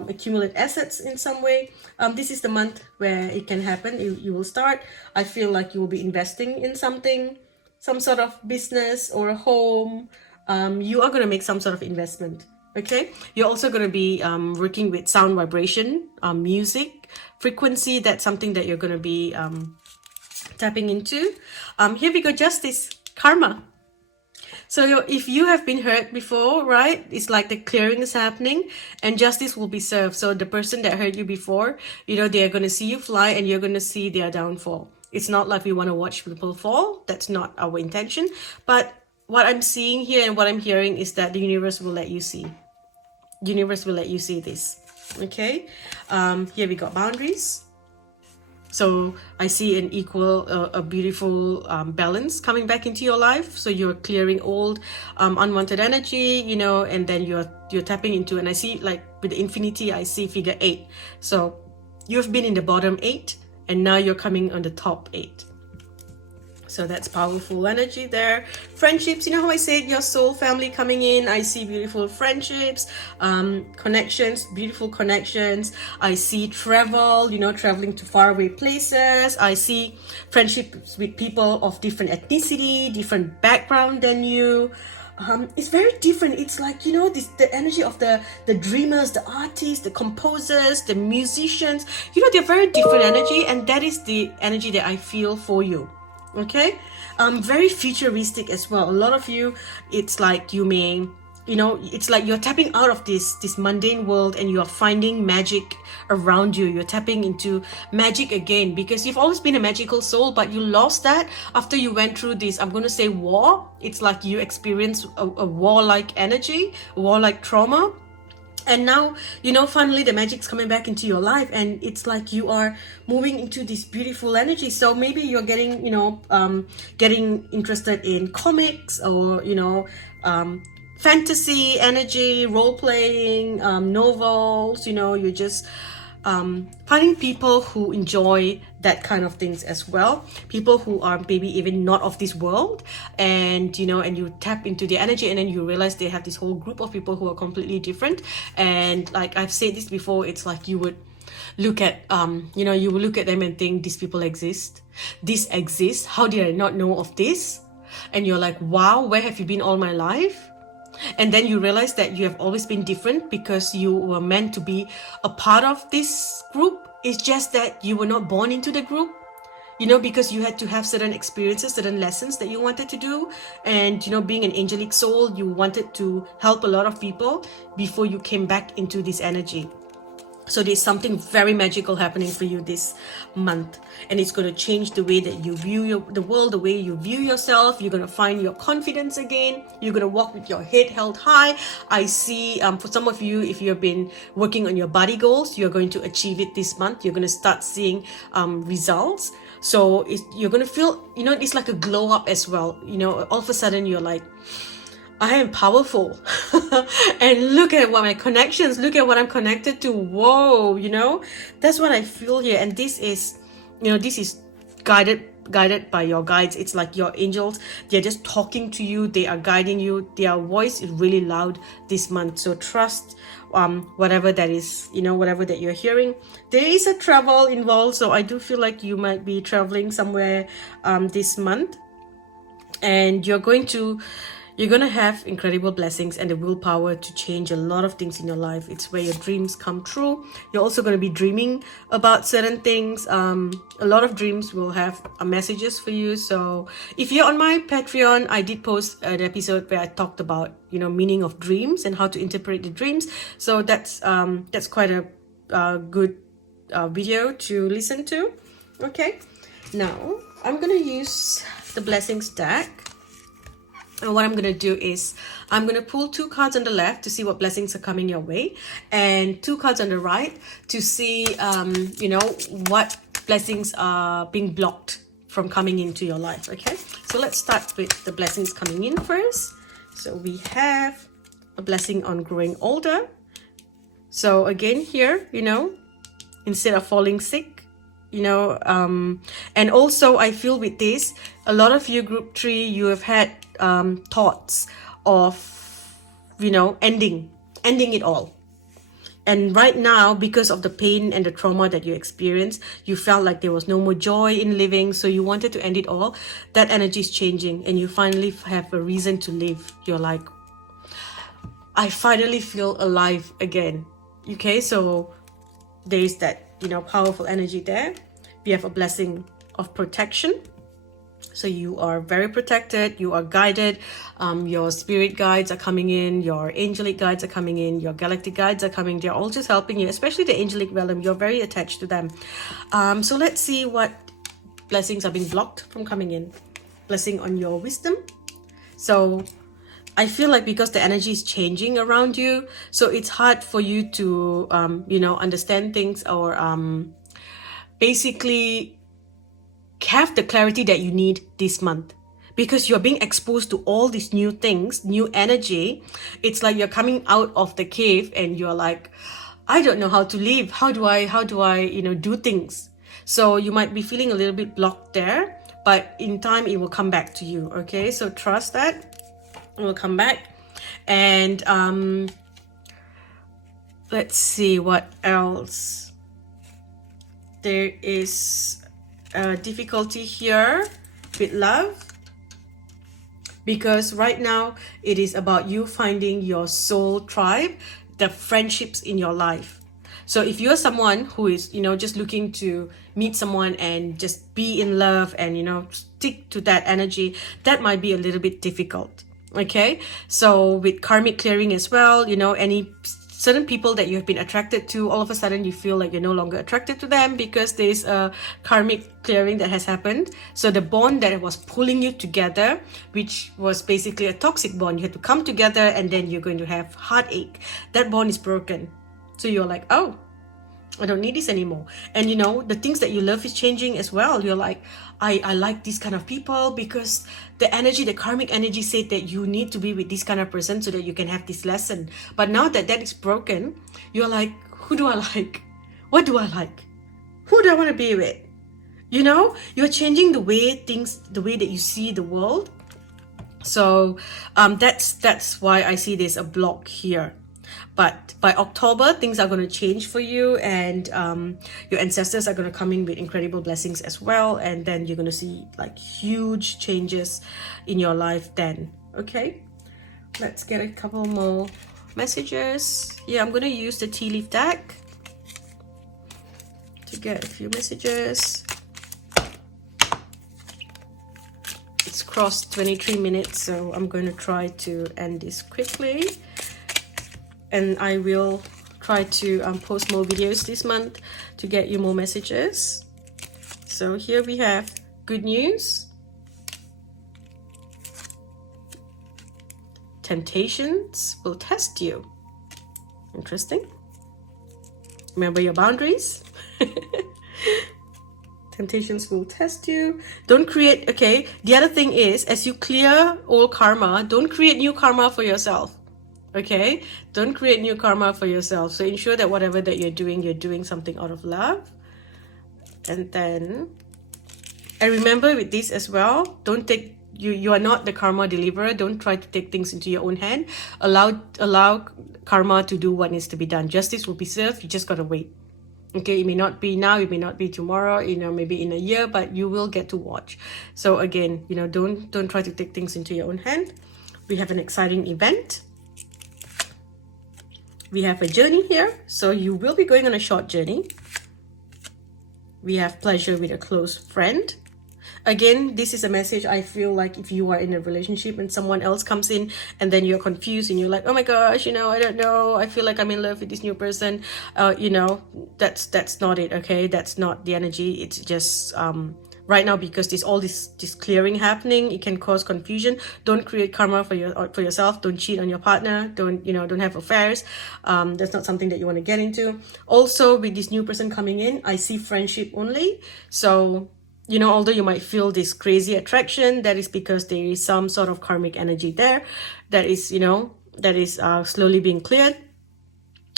accumulate assets in some way, this is the month where it can happen. You will start. I feel like you will be investing in something, some sort of business or a home. You are going to make some sort of investment. Okay. You're also going to be working with sound vibration, music, frequency. That's something that you're going to be tapping into. Here we go. Justice, karma. So if you have been hurt before, right, it's like the clearing is happening and justice will be served. So the person that hurt you before, they're going to see you fly and you're going to see their downfall. It's not like we want to watch people fall. That's not our intention. But what I'm seeing here and what I'm hearing is that the universe will let you see. The universe will let you see this. Okay. Here we got boundaries. So I see an equal, a beautiful balance coming back into your life. So you're clearing old, unwanted energy, and then you're tapping into, and I see like with the infinity, I see figure 8. So you've been in the bottom 8, and now you're coming on the top 8. So that's powerful energy there. Friendships, how I said your soul family coming in. I see beautiful friendships, connections, beautiful connections. I see travel, traveling to faraway places. I see friendships with people of different ethnicity, different background than you. It's very different. It's like, the energy of the dreamers, the artists, the composers, the musicians, they're very different energy. And that is the energy that I feel for you. Okay, very futuristic as well. A lot of you, it's like you may, it's like you're tapping out of this mundane world and you're finding magic around you. You're tapping into magic again because you've always been a magical soul, but you lost that after you went through this, I'm going to say war. It's like you experienced a war-like energy, war-like trauma. And now, finally the magic's coming back into your life and it's like you are moving into this beautiful energy. So maybe you're getting, getting interested in comics or, fantasy energy, role-playing, novels, you're just finding people who enjoy that kind of things as well, people who are maybe even not of this world, and and you tap into their energy, and then you realize they have this whole group of people who are completely different. And like I've said this before, it's like you would look at you will look at them and think, these people exist, this exists, how did I not know of this? And you're like, wow, where have you been all my life? And then you realize that you have always been different because you were meant to be a part of this group. It's just that you were not born into the group, because you had to have certain experiences, certain lessons that you wanted to do. And being an angelic soul, you wanted to help a lot of people before you came back into this energy. So there's something very magical happening for you this month, and it's going to change the way that you view the world, the way you view yourself. You're going to find your confidence again. You're going to walk with your head held high. I see for some of you, if you've been working on your body goals, you're going to achieve it this month. You're going to start seeing results. So you're going to feel, it's like a glow up as well. All of a sudden you're like, I am powerful. And look at what my connections, look at what I'm connected to. Whoa, that's what I feel here. And this is, this is guided by your guides. It's like your angels, they're just talking to you, they are guiding you. Their voice is really loud this month. So trust whatever that is, whatever that you're hearing. There is a travel involved, so I do feel like you might be traveling somewhere this month, and you're going to have incredible blessings and the willpower to change a lot of things in your life. It's where your dreams come true. You're also going to be dreaming about certain things. A lot of dreams will have messages for you. So if you're on my Patreon, I did post an episode where I talked about, meaning of dreams and how to interpret the dreams. So that's quite a good video to listen to. Okay, now I'm going to use the blessings deck. And what I'm going to do is I'm going to pull 2 cards on the left to see what blessings are coming your way, and 2 cards on the right to see, what blessings are being blocked from coming into your life. Okay, so let's start with the blessings coming in first. So we have a blessing on growing older. So again here, instead of falling sick, and also I feel with this, a lot of you group 3, you have had thoughts of ending it all. And right now, because of the pain and the trauma that you experienced, you felt like there was no more joy in living, so you wanted to end it all. That energy is changing, and you finally have a reason to live. You're like, I finally feel alive again. Okay, so there is that powerful energy there. We have a blessing of protection. So you are very protected, you are guided, your spirit guides are coming in, your angelic guides are coming in, your galactic guides are coming. They're all just helping you, especially the angelic realm. You're very attached to them. So let's see what blessings are being blocked from coming in. Blessing on your wisdom. So I feel like because the energy is changing around you, so it's hard for you to, understand things, or basically have the clarity that you need this month, because you're being exposed to all these new things, new energy. It's like you're coming out of the cave and you're like, I don't know how to live. How do I do things? So you might be feeling a little bit blocked there, but in time it will come back to you. Okay, so trust that it will come back. And let's see what else. There is difficulty here with love, because right now it is about you finding your soul tribe, the friendships in your life. So if you're someone who is just looking to meet someone and just be in love and stick to that energy, that might be a little bit difficult. Okay, so with karmic clearing as well, any certain people that you have been attracted to, all of a sudden you feel like you're no longer attracted to them because there's a karmic clearing that has happened. So the bond that was pulling you together, which was basically a toxic bond, you had to come together and then you're going to have heartache. That bond is broken. So you're like, oh, I don't need this anymore. And the things that you love is changing as well. You're like, I like these kind of people because the energy, the karmic energy said that you need to be with this kind of person so that you can have this lesson. But now that is broken, you're like, who do I like? What do I like? Who do I want to be with? You know, you're changing the way that you see the world. So that's why I see there's a block here. But by October, things are going to change for you, and your ancestors are going to come in with incredible blessings as well. And then you're going to see like huge changes in your life then. Okay, let's get a couple more messages. Yeah, I'm going to use the tea leaf deck to get a few messages. It's crossed 23 minutes, so I'm going to try to end this quickly. And I will try to post more videos this month to get you more messages. So here we have good news. Temptations will test you. Interesting. Remember your boundaries. Temptations will test you. Don't create, okay, the other thing is, as you clear old karma, don't create new karma for yourself. Okay, don't create new karma for yourself. So ensure that whatever that you're doing something out of love. And then, and remember with this as well, don't take, you are not the karma deliverer. Don't try to take things into your own hand. Allow karma to do what needs to be done. Justice will be served. You just gotta wait. Okay, it may not be now, it may not be tomorrow, you know, maybe in a year, but you will get to watch. So again, you know, don't try to take things into your own hand. We have an exciting event. We have a journey here, so you will be going on a short journey. We have pleasure with a close friend. Again, this is a message I feel like if you are in a relationship and someone else comes in and then you're confused and you're like, oh my gosh, you know, I don't know, I feel like I'm in love with this new person. You know, that's not it, okay? That's not the energy. It's just right now, because there's all this clearing happening, it can cause confusion. Don't create karma for yourself. Don't cheat on your partner. Don't have affairs. That's not something that you want to get into. Also, with this new person coming in, I see friendship only. So, you know, although you might feel this crazy attraction, that is because there is some sort of karmic energy there that is, you know, that is slowly being cleared,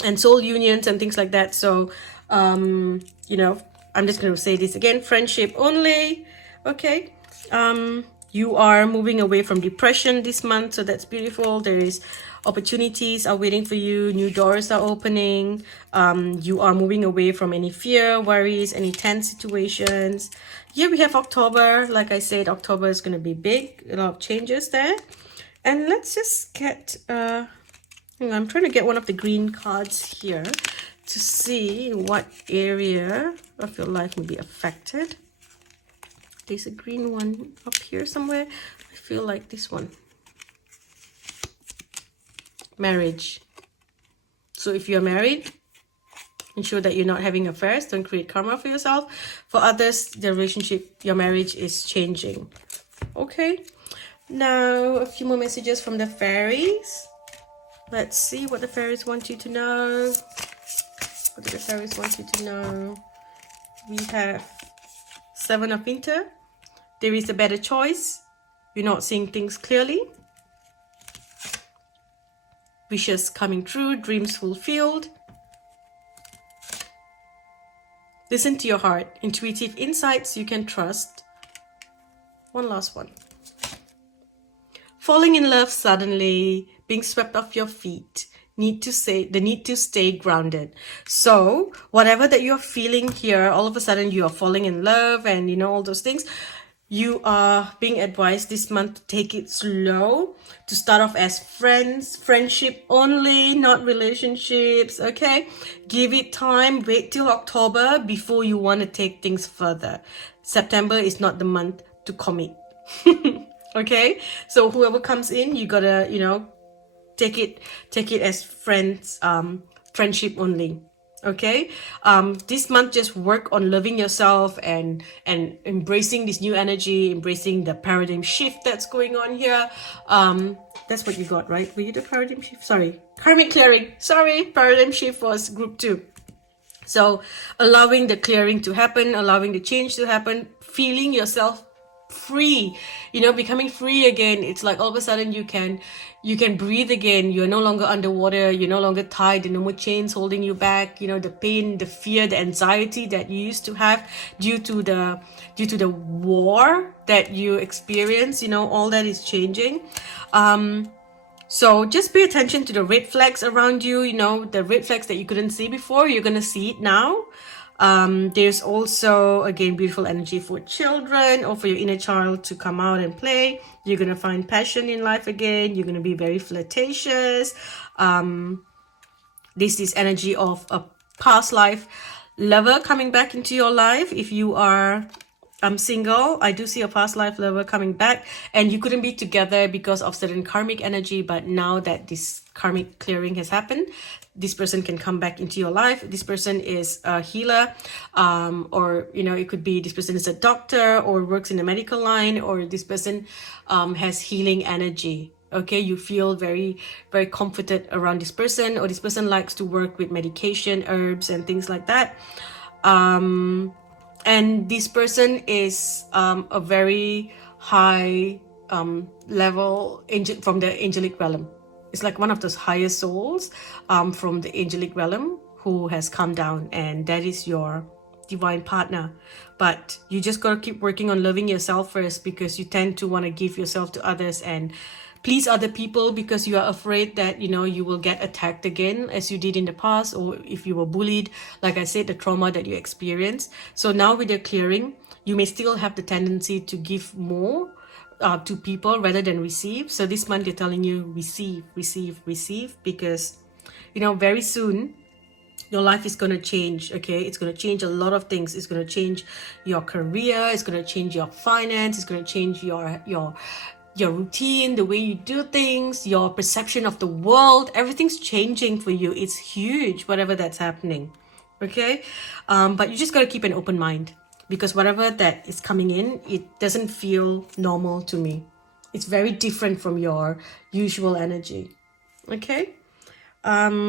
and soul unions and things like that. So, you know, I'm just going to say this again, friendship only. Okay. You are moving away from depression this month, so that's beautiful. There is opportunities are waiting for you. New doors are opening. You are moving away from any fear, worries, any tense situations. Here we have October. Like I said, October is going to be big. A lot of changes there. And let's just get, I'm trying to get one of the green cards here to see what area of your life will be affected. There's a green one up here somewhere. I feel like this one. Marriage. So if you're married, ensure that you're not having affairs. Don't create karma for yourself. For others, the relationship, your marriage is changing. Okay. Now, a few more messages from the fairies. Let's see what the fairies want you to know. What do the fairies want you to know? We have Seven of Winter. There is a better choice. You're not seeing things clearly. Wishes coming true, dreams fulfilled. Listen to your heart. Intuitive insights you can trust. One last one. Falling in love suddenly, being swept off your feet. The need to stay grounded. So whatever that you're feeling here, all of a sudden you are falling in love and you know all those things. You are being advised this month to take it slow, to start off as friends, friendship only, not relationships, okay? Give it time, wait till October before you want to take things further. September is not the month to commit, okay? So whoever comes in, you gotta, you know, take it as friends, friendship only. Okay, this month just work on loving yourself and embracing this new energy, embracing the paradigm shift that's going on here. That's what you got, right? Were you the paradigm shift? Sorry, karmic clearing. Sorry, paradigm shift was group 2. So allowing the clearing to happen, allowing the change to happen, feeling yourself free, you know, becoming free again. It's like all of a sudden you can breathe again. You're no longer underwater. You're no longer tied. There are no more chains holding you back. You know, the pain, the fear, the anxiety that you used to have due to the war that you experience, you know, all that is changing. So just pay attention to the red flags around you. You know, the red flags that you couldn't see before, you're gonna see it now. There's also, again, beautiful energy for children or for your inner child to come out and play. You're gonna find passion in life again. You're gonna be very flirtatious. There's this energy of a past life lover coming back into your life. If you are single, I do see a past life lover coming back, and you couldn't be together because of certain karmic energy, but now that this karmic clearing has happened, this person can come back into your life. This person is a healer, or, you know, it could be this person is a doctor or works in the medical line, or this person has healing energy. Okay, you feel very, very comforted around this person, or this person likes to work with medication, herbs, and things like that. And this person is a very high level angel from the angelic realm. It's like one of those higher souls from the angelic realm who has come down, and that is your divine partner. But you just got to keep working on loving yourself first, because you tend to want to give yourself to others and please other people because you are afraid that, you know, you will get attacked again as you did in the past, or if you were bullied, like I said, the trauma that you experienced. So now with your clearing, you may still have the tendency to give more to people rather than receive. So this month they're telling you receive, receive, receive, because, you know, very soon your life is going to change. Okay, it's going to change a lot of things. It's going to change your career, it's going to change your finance, it's going to change your routine, the way you do things, your perception of the world. Everything's changing for you. It's huge, whatever that's happening. Okay, but you just got to keep an open mind, because whatever that is coming in, it doesn't feel normal to me. It's very different from your usual energy. Okay, are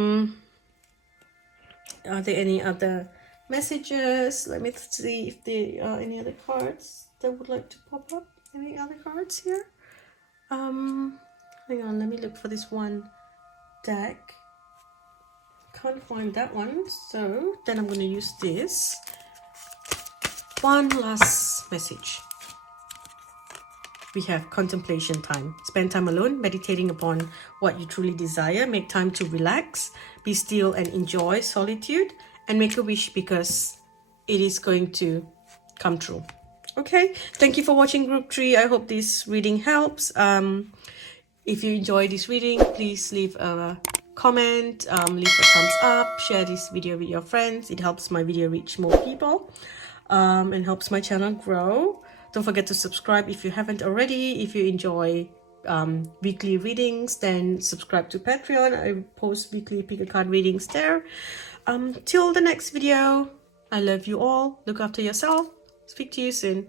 there any other messages? Let me see if there are any other cards that would like to pop up. Any other cards here? Hang on, let me look for this one deck. Can't find that one, so then I'm going to use this. One last message. We have contemplation time. Spend time alone, meditating upon what you truly desire. Make time to relax, be still and enjoy solitude, and make a wish, because it is going to come true. Okay, thank you for watching Group 3. I hope this reading helps. If you enjoy this reading, please leave a comment, leave a thumbs up, share this video with your friends. It helps my video reach more people and helps my channel grow. Don't forget to subscribe if you haven't already. If you enjoy weekly readings, then subscribe to Patreon. I post weekly pick a card readings there. Till the next video, I love you all. Look after yourself. Speak to you soon.